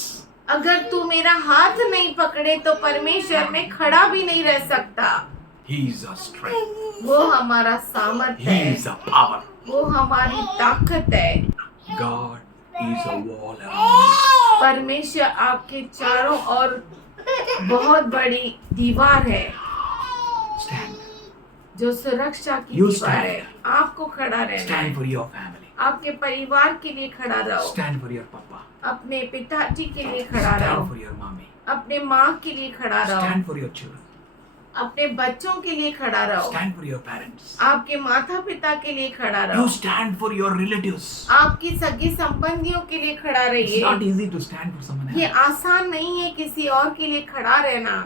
अगर तू मेरा हाथ नहीं पकड़े तो परमेश्वर मैं खड़ा भी नहीं रह सकता। He is our strength. वो हमारा सामर्थ्य He है, is our power. वो हमारी ताकत है। God is a wall around us. परमेश्वर आपके चारों ओर बहुत बड़ी दीवार है, Stand. जो सुरक्षा की You दीवार stand. है। आपको खड़ा रहना Stand है, for your family. आपके परिवार के लिए खड़ा रहो, Stand for your papa. अपने पिताजी के लिए खड़ा रहो, Stand for your mommy. अपने माँ के लिए खड़ा रहो, Stand for your children. अपने बच्चों के लिए खड़ा रहो, Stand for your parents. आपके माता पिता के लिए खड़ा You रहो, stand for your relatives. आपकी सगी संबंधियों के लिए खड़ा It's रहिए। not easy to stand for someone ये else. आसान नहीं है किसी और के लिए खड़ा रहना।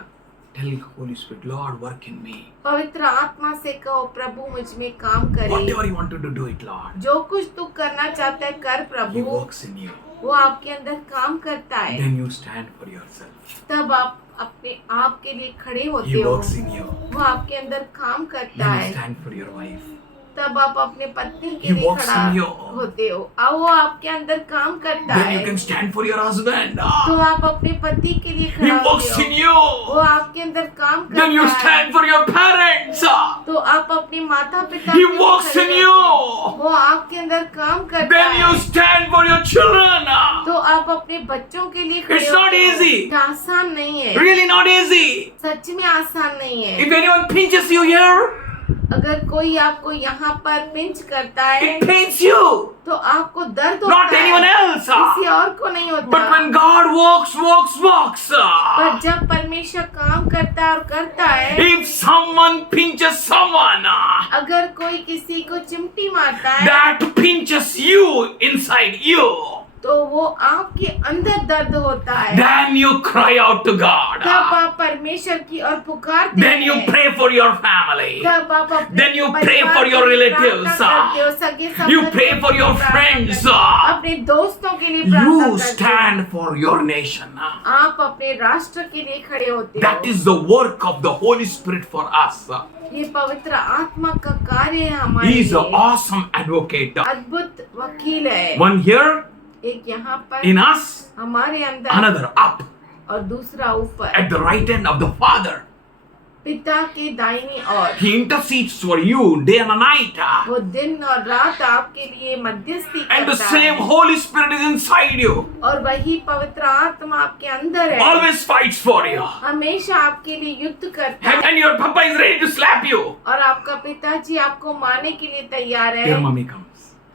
Tell Holy Spirit, Lord, work in me. पवित्र आत्मा से कहो, प्रभु मुझ में काम करे। Whatever you want to do it, Lord. जो कुछ तू करना चाहता है कर He Prabhu. works in you. वो आपके अंदर काम करता है, Then you stand for yourself. तब आप अपने आप के लिए खड़े होते He हो। works in you. वो आपके अंदर काम करता Then you है, stand for your wife. तब आप अपने पत्नी के He लिए works खड़ा in you. होते हो। और वो आपके अंदर काम करता Then you है, can stand for your husband. तो आप अपने पति के लिए He खड़ा works होते in हो। you. वो आपके अंदर काम Then you करता है, stand for your parents. तो आप अपने माता पिता He के लिए works खड़े in होते you. हो। वो आपके अंदर काम करता Then है, you stand for your children. तो आप अपने बच्चों के लिए खड़े It's not होते हो। easy. ये आसान नहीं है, Really not easy. सच में आसान नहीं है। If anyone pinches you here, अगर कोई आपको यहाँ पर पिंच करता है it pains you. तो आपको दर्द Not होता anyone है, else. किसी और को नहीं होता। But when God walks. पर जब परमेश्वर काम करता है और करता है, If someone pinches someone, अगर कोई किसी को चिमटी मारता है that pinches you inside you, तो वो आपके अंदर दर्द होता है। then you cry out to God. तब आप परमेश्वर की ओर पुकारते Then you हैं। pray for your family. तब आप अपने Then you pray परिवार for के your लिए relatives. प्रार्थना करते हो, सगे You संबंधियों pray के for लिए your प्रार्थना friends. करते हो, अपने दोस्तों के लिए प्रार्थना You करते हो। stand for your nation. आप अपने राष्ट्र के लिए खड़े होते That हो। is the work of the Holy Spirit for us. ये पवित्र आत्मा का कार्य है हमारे He is an लिए। awesome advocate. अद्भुत वकील है। One here एक यहाँ पर in us, हमारे अंदर, another up और दूसरा ऊपर at the right hand of the Father. पिता के दाहिनी ओर। He intercedes for you day and night. वो दिन और रात आपके लिए मध्यस्थी And the करता same है, Holy Spirit is inside you. और वही पवित्र आत्मा आपके अंदर है, Always fights for you. हमेशा आपके लिए युद्ध करता है। And your papa is ready to slap you. और आपका पिताजी आपको मारने के लिए तैयार है, Your mommy comes.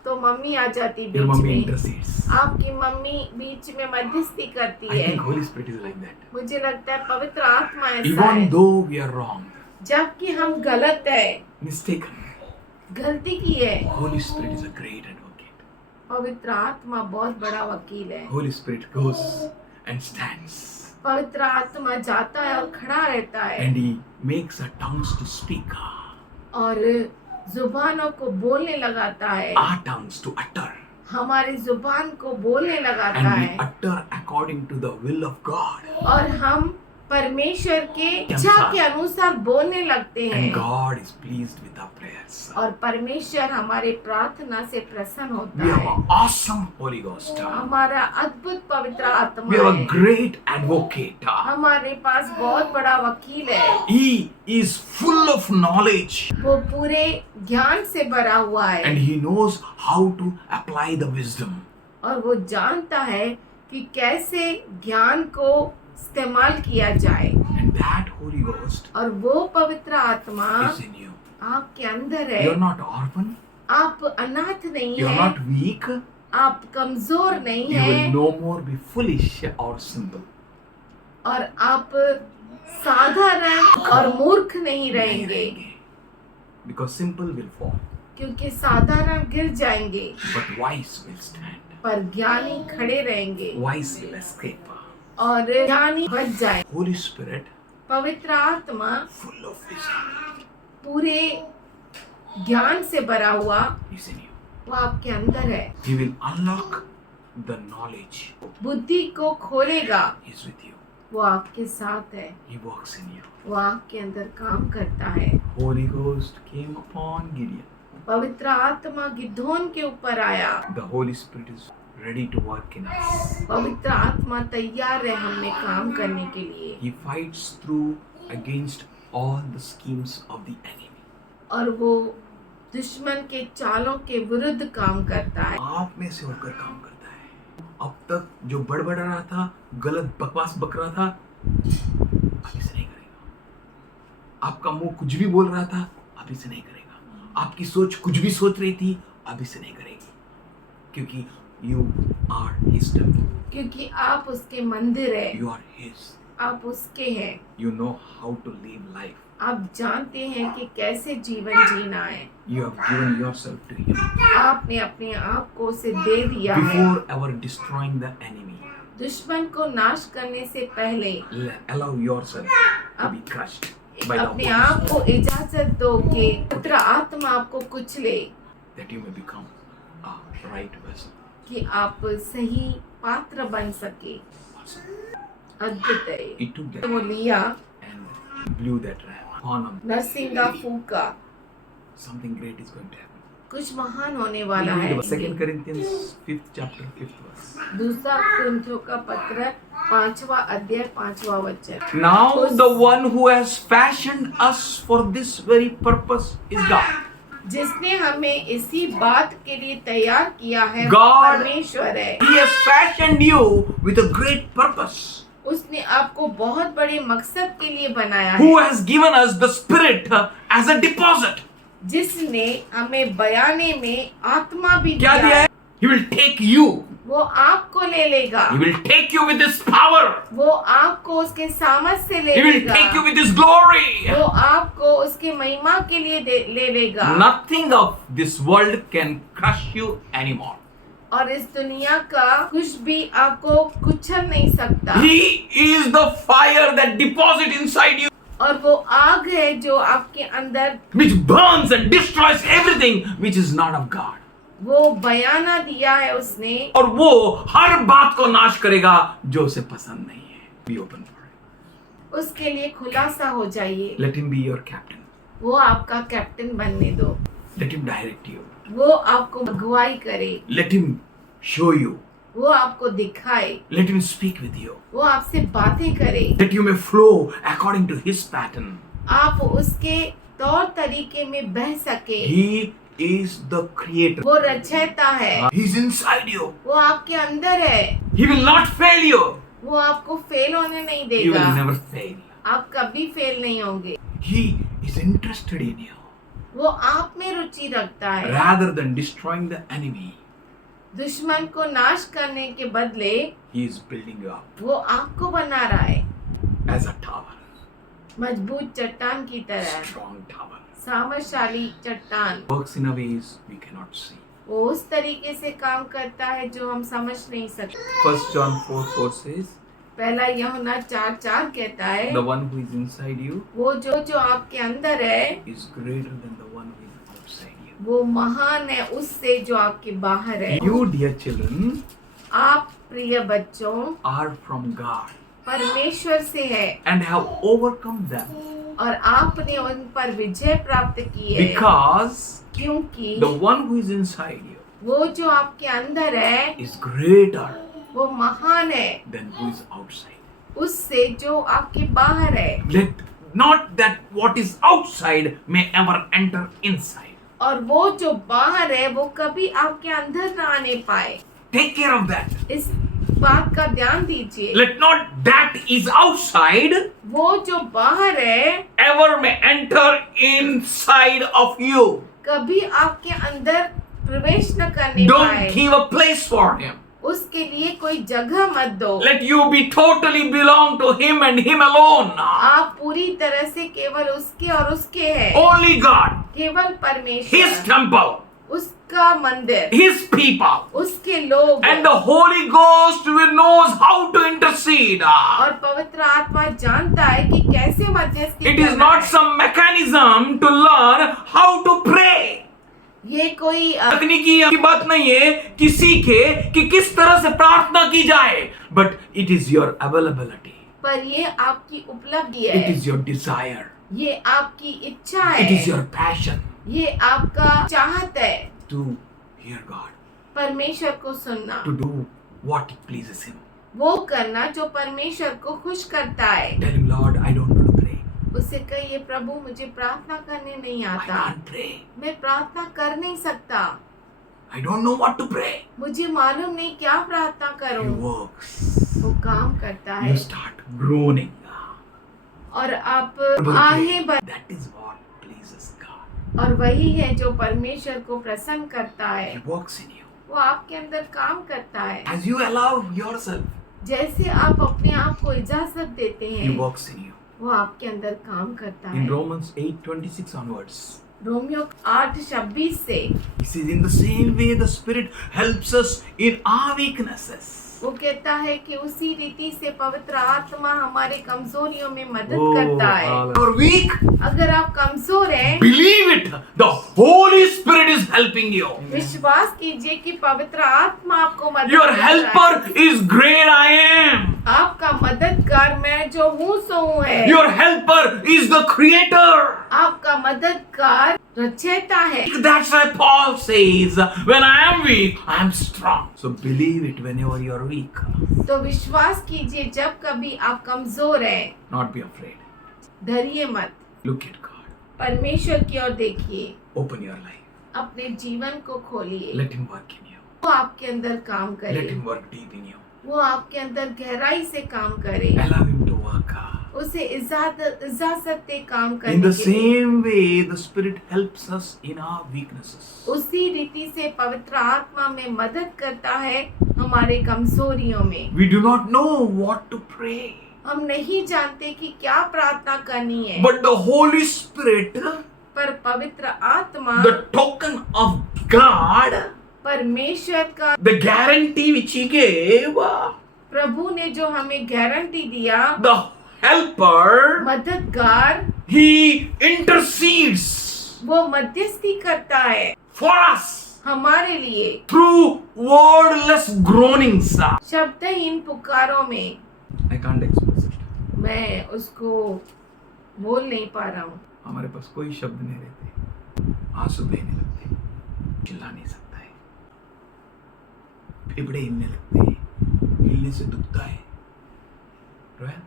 तो मम्मी आ जाती Your बीच mommy में। intercedes. आपकी मम्मी बीच में मध्यस्थी करती I है। think Holy Spirit is like that. मुझे लगता है पवित्र आत्मा ऐसा Even है। though we are wrong, जबकि हम गलत है, mistaken, गलती की है, Holy Spirit is a great advocate. पवित्र आत्मा बहुत बड़ा वकील है। Holy Spirit goes and stands. पवित्र आत्मा जाता है और खड़ा रहता है, And he makes our tongues to speak. और जुबानों को बोलने लगाता है, Our tongues to utter. हमारी जुबान को बोलने लगाता And we है, utter according to the will of God. और हम परमेश्वर के इच्छा अनुसार। के अनुसार बोलने लगते And हैं, God is pleased with our prayers. और परमेश्वर हमारे प्रार्थना से प्रसन्न We होता have है। an awesome Holy Ghost. हमारा अद्भुत पवित्र We आत्मा have a है, great advocate. हमारे पास बहुत बड़ा वकील है। He is full of knowledge वो पूरे ज्ञान से भरा हुआ and है, he knows how to apply the wisdom. और वो जानता है कि कैसे ज्ञान को इस्तेमाल किया जाए। And that Holy Ghost और वो पवित्र आत्मा is in you. आपके अंदर है। You're not orphan. आप अनाथ नहीं You're है, not weak. आप कमजोर नहीं You will है, no more be foolish or simple. और आप साधारण और मूर्ख नहीं रहेंगे, Because simple will fall, क्योंकि साधारण गिर जाएंगे but wise will stand. पर ज्ञानी खड़े रहेंगे, Wise will escape. और ज्ञानी बच जाए। Holy Spirit, पवित्र आत्मा full of wisdom, पूरे ज्ञान से भरा हुआ is in you. वो आपके अंदर है। He will unlock the knowledge. बुद्धि को खोलेगा, He's with you. वो आपके साथ है, He works in you. वो आपके अंदर काम करता है। Holy Ghost came upon Gideon. पवित्र आत्मा गिदोन के ऊपर आया। The Holy Spirit is ready to work in us. पवित्र आत्मा तैयार है हम में काम करने के लिए। He fights through against all the schemes of the enemy. और वो दुश्मन के चालों के विरुद्ध काम करता है। आप में से होकर काम करता है। अब तक जो बड़बड़ रहा था, गलत बकवास बक रहा था, अभी से नहीं करेगा। आपका मुंह कुछ भी बोल रहा था, अभी से नहीं करेगा। आपकी सोच कुछ भी सोच रही थी, अभी से नहीं करेगी, क्योंकि you are his temple. क्योंकि आप उसके मंदिर है, You are his. आप उसके हैं। You know how to live life. आप जानते हैं कि कैसे जीवन जीना है। You have given yourself to him. आपने अपने आप को उसे दे दिया है। Before ever destroying the enemy, दुश्मन को नाश करने से पहले allow yourself to be crushed by the अपने Holy आप को Spirit, इजाजत दो कि पवित्र आत्मा आपको कुचले, that you may become a right vessel. कि आप सही पात्र बन सके। अद्भुत है। He took that वो लिया, and blew that ram on him. नरसिंगा फूका, Something great is going to happen. कुछ महान होने We वाला है। read 2 Corinthians 5th chapter 5th verse. दूसरा कुरिन्थियों का पत्र 5वां अध्याय 5वां वचन। Now the one who has fashioned us for this very purpose is God. जिसने हमें इसी बात के लिए तैयार किया है, वो God. परमेश्वर है। He has fashioned you with a great purpose. उसने आपको बहुत बड़े मकसद के लिए बनाया Who है, has given us the Spirit as a deposit. जिसने हमें बयाने में आत्मा भी क्या दिया दिया है? He will take you. वो आपको ले लेगा, He will take you with His power. वो आपको उसके सामर्थ से ले He will लेगा, take you with His glory. वो आपको उसके महिमा के लिए ले लेगा। Nothing of this world can crush you anymore. और इस दुनिया का कुछ भी आपको कुचल नहीं सकता। He is the fire that deposits inside you, और वो आग है जो आपके अंदर, which burns and destroys everything which is not of God. वो बयाना दिया है उसने, और वो हर बात को नाश करेगा जो उसे पसंद नहीं है. Be open for it. उसके लिए खुलासा हो जाइए। Let him be your captain. वो आपका कैप्टन बनने दो, Let him direct you. वो आपको अगुवाई करे, Let him show you. वो आपको दिखाए, Let him speak with you. वो आपसे बातें करे, That you may flow according to his pattern. आप उसके तौर तरीके में बह सके। He is the creator. वो रचयिता है, He's inside you. वो आपके अंदर है, He will not fail you. वो आपको फेल होने नहीं He will देगा, never fail. आप कभी फेल नहीं होंगे। He is interested in you. वो आप में रुचि रखता है। Rather than destroying the enemy, दुश्मन को नाश करने के बदले he is building you up वो आपको बना रहा है as a tower. मजबूत चट्टान की तरह, Strong tower. सामर्थशाली चट्टान। Works in a ways we cannot see. वो उस तरीके से काम करता है जो हम समझ नहीं सकते। 1 John 4:4 says, पहला यूहन्ना 4:4 कहता है, the one who is inside you वो जो आपके अंदर है, is greater than the one who is outside you. वो महान है उससे जो आपके बाहर है। You, dear children, आप प्रिय बच्चों are from God परमेश्वर से है, and have overcome them, और आपने उन पर विजय प्राप्त की है, because क्योंकि the one who is inside you वो जो आपके अंदर है is greater वो महान है than who is outside. उससे जो आपके बाहर है। Let not that what is outside may ever enter inside. और वो जो बाहर है वो कभी आपके अंदर ना आने पाए। Take care of that. इस बात का ध्यान दीजिए। Let not that is outside वो जो बाहर है ever may enter inside of you. कभी आपके अंदर प्रवेश न करने Don't पाए। give a place for him. उसके लिए कोई जगह मत दो। Let you be totally belong to him and him alone. आप पूरी तरह से केवल उसके और उसके हैं। Only God, केवल his परमेश्वर, temple, उसका मंदिर, his people, उसके लोग, and the Holy Ghost knows how to intercede. और पवित्र आत्मा जानता है कि कैसे मध्यस्थी It is करना not है। some mechanism to learn how to pray. ये कोई तकनीकी की बात नहीं है कि सीखे कि किस तरह से प्रार्थना की जाए, but it is your availability. पर ये आपकी उपलब्धि It है, is your desire. ये आपकी इच्छा It is है, your passion. ये आपका चाहत है to hear God, परमेश्वर को सुनना, to do what pleases Him. वो करना जो परमेश्वर को खुश करता है। Tell Him, Lord, I don't know to pray. उससे कहिए, प्रभु मुझे प्रार्थना करने नहीं I आता, can't pray. मैं प्रार्थना कर नहीं सकता, I don't know what to pray. मुझे मालूम नहीं क्या प्रार्थना He करूं। works. वो काम करता है You start groaning. और आप Brother, आहें भर, that is what pleases God. और वही है जो परमेश्वर को प्रसन्न करता है। He works in you. वो आपके अंदर काम करता है। As you allow yourself, जैसे आप अपने आप को इजाजत देते He हैं, works in you. वो आपके अंदर काम करता In है। Romans 8:26 onwards, रोमियो 8:26 से He says, in the same way the Spirit helps us in our weaknesses. वो कहता है कि उसी रीति से पवित्र आत्मा हमारे कमजोरियों में मदद Oh, करता है। you're weak. अगर आप कमजोर हैं, Believe it. The Holy Spirit is helping you. विश्वास कीजिए कि पवित्र आत्मा आपको मदद Your कर रहा है। helper is great I am. आपका मददगार मैं जो हूँ सो हूँ है। Your helper is the Creator. आपका मददगार रचयिता है। That's why Paul says, when I am weak, I am strong. So believe it whenever you are weak. तो विश्वास कीजिए जब कभी आप कमजोर हैं, Not be afraid. डरिए मत, Look at God. परमेश्वर की ओर देखिए, Open your life. अपने जीवन को खोलिए, Let Him work in you. वो आपके अंदर काम Let करे, Him work deep in you. वो आपके अंदर गहराई से काम करे, Allow Him to work. उसे इजाजत दे काम In करने the के लिए। same way, the Spirit helps us in our weaknesses. उसी रीति से पवित्र आत्मा में मदद करता है हमारे कमजोरियों में। We do not know what to pray. हम नहीं जानते कि क्या प्रार्थना करनी है, But the Holy Spirit, पर पवित्र आत्मा, the token of God, परमेश्वर का, the guarantee which He gave, प्रभु ने जो हमें गारंटी दिया, the helper, मददगार, He intercedes वो मध्यस्थी करता है for us हमारे लिए through wordless groanings. शब्दहीन पुकारों में। I can't express it. मैं उसको बोल नहीं पा रहा हूँ। हमारे पास कोई शब्द नहीं रहते, आंसू बहने लगते, चिल्ला नहीं सकता है, फेफड़े हिलने लगते हैं, हिलने से दुखता है। रोया?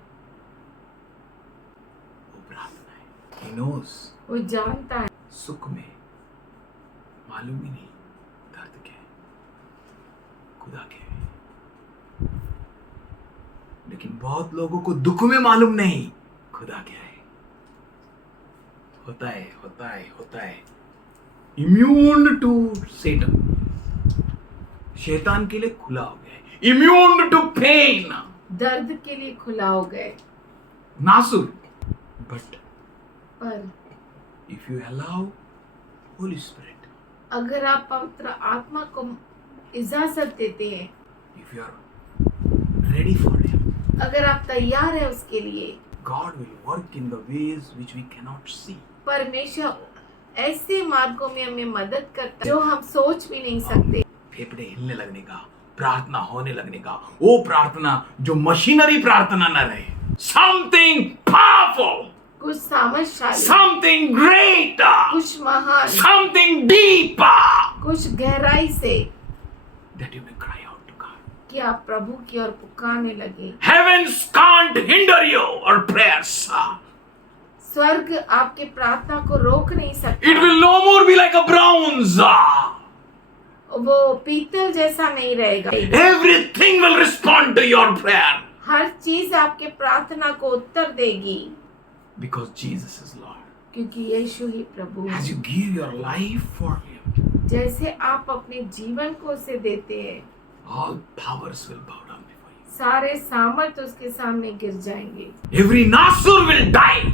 वो प्रार्थना है। He knows. वो जानता है, सुख में मालूम ही नहीं दर्द क्या है, खुदा क्या है। लेकिन बहुत लोगों को दुख में मालूम नहीं खुदा क्या है। होता है, होता है, होता है। इम्यून टू सेटन, शैतान के लिए खुला हो गया है। इम्यून टू पेन, दर्द के लिए खुला हो गए। नासुर। बट पर if you allow holy spirit, अगर आप पवित्र आत्मा को इजाजत देते हैं, if you are ready for him, अगर आप तैयार है उसके लिए, God will work in the ways which we cannot see. परमेश्वर ऐसे मार्गों में हमें मदद करता है जो हम सोच भी नहीं सकते। फेफड़े हिलने लगने का, प्रार्थना होने लगने का, वो प्रार्थना जो मशीनरी प्रार्थना न रहे, something powerful, कुछ सामर्थ्यशाली, something great, कुछ महान, something deep, कुछ गहराई से, that you may cry out to God. कि आप प्रभु की ओर पुकारने लगे। Heavens can't hinder your prayers. स्वर्ग आपके प्रार्थना को रोक नहीं It सकता। will no more be like a bronze. वो पीतल जैसा नहीं रहेगा। Everything will respond to your prayer. हर चीज आपके प्रार्थना को उत्तर देगी, Because Jesus is Lord. क्योंकि यीशु ही प्रभु है। As you give your life for Him, जैसे आप अपने जीवन को उसे देते हैं, all powers will bow down before you. सारे सामर्थ उसके सामने गिर जाएंगे। Every Nasur will die.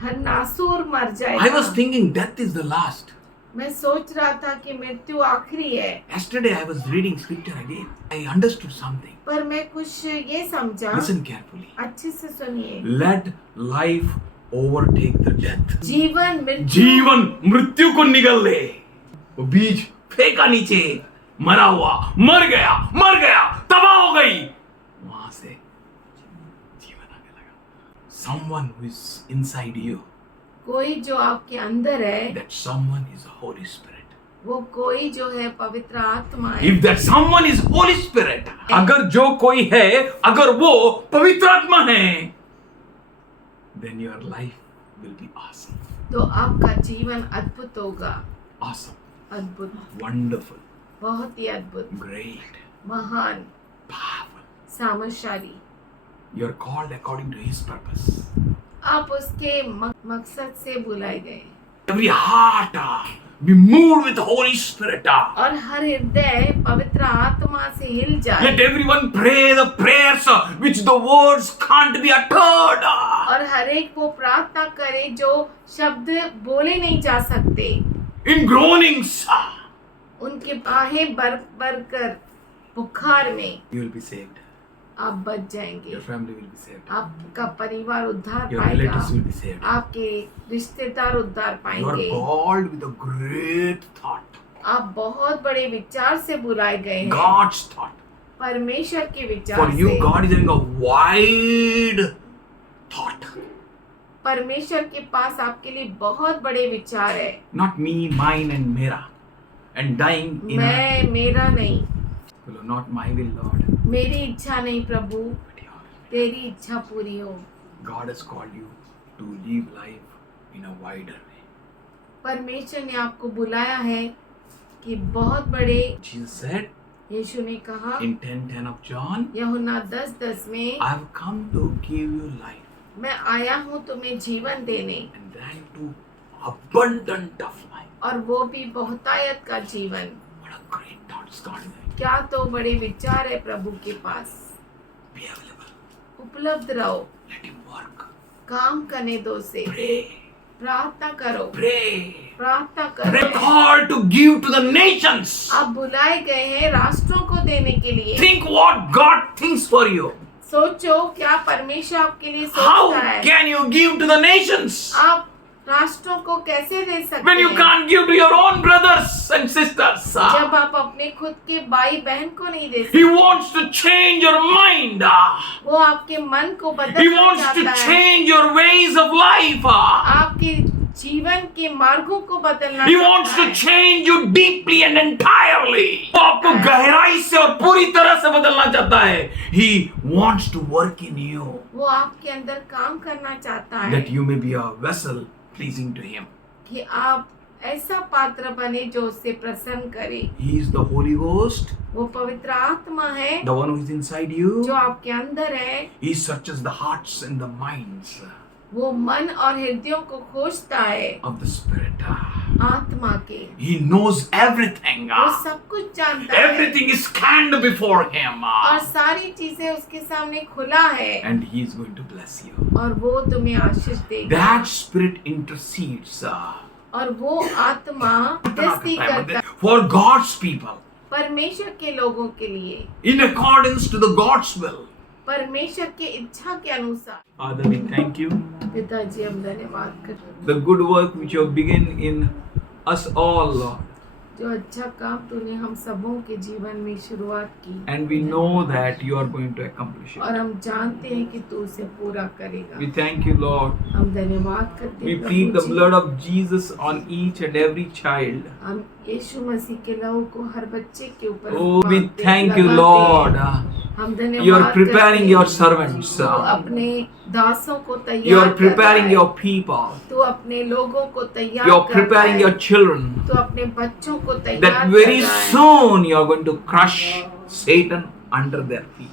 हर नासूर मर I was जाएगा। thinking death is the last. मैं सोच रहा था कि मृत्यु आखिरी है, Yesterday I was reading scripture again. I understood something. पर मैं कुछ ये समझा। Listen carefully. अच्छे से सुनिए। Let life overtake the death. जीवन मृत्यु, जीवन मृत्यु को निगल ले। वो बीज फेंका नीचे, मरा हुआ, मर गया, तबाह हो गई। वहां से जीवन आने लगा। Someone who is inside you कोई जो आपके अंदर है that someone is the Holy Spirit. वो कोई जो है पवित्र आत्मा है। If that someone is Holy Spirit, अगर जो कोई है, अगर वो पवित्र आत्मा है, then your life will be awesome. तो आपका जीवन अद्भुत होगा। Awesome. अद्भुत, Wonderful. बहुत ही अद्भुत, Great. महान, Powerful. सामर्थ्यशाली। You are called according to His purpose. आप उसके मकसद से बुलाए गए Every heart be moved with the Holy Spirit. और हर हृदय पवित्र आत्मा से हिल जाए Let everyone pray the prayers which the words can't be uttered. और हर एक वो प्रार्थना करे जो शब्द बोले नहीं जा सकते। In groanings, उनके बाहें बर कर बुखार में you will be saved. आप बच जाएंगे। Your family will be saved. आपका परिवार उद्धार Your पाएगा। relatives will be saved. आपके रिश्तेदार उद्धार You are पाएंगे। called with a great thought. आप बहुत बड़े विचार से बुलाए गए हैं। God's thought. परमेश्वर के For विचार you, से। God is having a wide thought. परमेश्वर के पास आपके लिए बहुत बड़े विचार है। Not me, mine, and mera. And dying in a... मैं मेरा नहीं, Not my will, Lord. मेरी इच्छा नहीं प्रभु, But your will. तेरी इच्छा पूरी हो। God has called you to live life in a wider way. परमेश्वर ने आपको बुलाया है कि बहुत बड़े, Jesus said यीशु ने कहा in 10:10 of John, यूहन्ना 10:10 में, I have come to give you life, मैं आया हूँ तुम्हें जीवन देने and that too abundant of life. और वो भी बहुतायत का जीवन। What a great thoughts God is having. क्या तो बड़े विचार है प्रभु के पास। Be available. उपलब्ध रहो, Let Him work. काम करने दो से, Pray. प्रार्थना करो, Pray. प्रार्थना Pray. करो। Called to give to the nations. आप बुलाए गए हैं राष्ट्रों को देने के लिए। Think what God thinks for you. सोचो क्या परमेश्वर आपके लिए How सोचता है। can you give to the nations आप राष्ट्रों को कैसे दे सकते when you हैं can't give to your own brothers and sisters? जब आप अपने खुद के भाई बहन को नहीं दे He सकते। wants to change your mind. वो आपके मन को He बदलना wants to चाहता है, change your ways of life. आपके जीवन के मार्गों को बदलना He wants चाहता to है। change you deeply and entirely. वो आपको गहराई से और पूरी तरह से बदलना चाहता है. He wants to work in you वो आपके अंदर काम करना चाहता है that you may be a vessel pleasing to Him. कि आप ऐसा पात्र बने जो उससे प्रसन्न करे। He is the Holy Ghost, वो पवित्र आत्मा है the one who is inside you. जो आपके अंदर है। He searches the hearts and the minds वो मन और हृदयों को खोजता है of the Spirit. आत्मा के। He knows everything. वो सब कुछ जानता है Everything is scanned before Him. और सारी चीजें उसके सामने खुला है And He is going to bless you. और वो तुम्हें आशीष देगा। That Spirit intercedes और वो आत्मा मध्यस्थी करता है for God's people परमेश्वर के लोगों के लिए, in accordance to the God's will. परमेश्वर के इच्छा के अनुसार। Father, we thank you. पिताजी हम धन्यवाद करते हैं, The good work which you have begun in us all, Lord. जो अच्छा काम तूने हम सबों के जीवन में शुरुआत की And we know that you are going to accomplish और it. हम जानते हैं कि तू उसे पूरा करेगा। We thank you, Lord. हम धन्यवाद करते We हैं plead the Prabhu ji. blood of Jesus on each and every child. हम यीशु मसीह के लहू को हर बच्चे के ऊपर Oh, we मारते- thank you, लगाते Lord. हैं। हम धन्यवाद You are preparing करते your हैं। servants. तू अपने दासों को तैयार You are कर preparing रहा है। your people. तू अपने लोगों को तैयार You are कर रहा preparing है। your children. तू अपने बच्चों को तैयार That कर very रहा है soon you are going to crush Satan under their feet.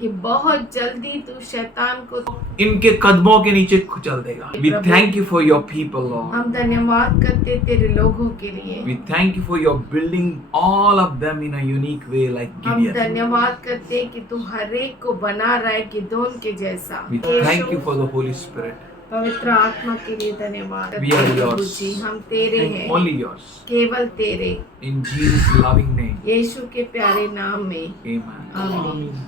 कि बहुत जल्दी तू शैतान को। इनके कदमों के नीचे कुचल देगा. We thank you for your people, Lord. हम धन्यवाद करते तेरे लोगों के लिए। We thank you for your building all of them in a unique way like हम Gideon. धन्यवाद करते हैं कि तू हर एक को बना रहा है गिदोन के जैसा। We thank you for the Holy Spirit. पवित्र आत्मा के लिए धन्यवाद। We are Prabhu yours. जी, हम तेरे And हैं, only yours. केवल तेरे, In Jesus' loving name. यीशु के प्यारे नाम में Amen. आमीन।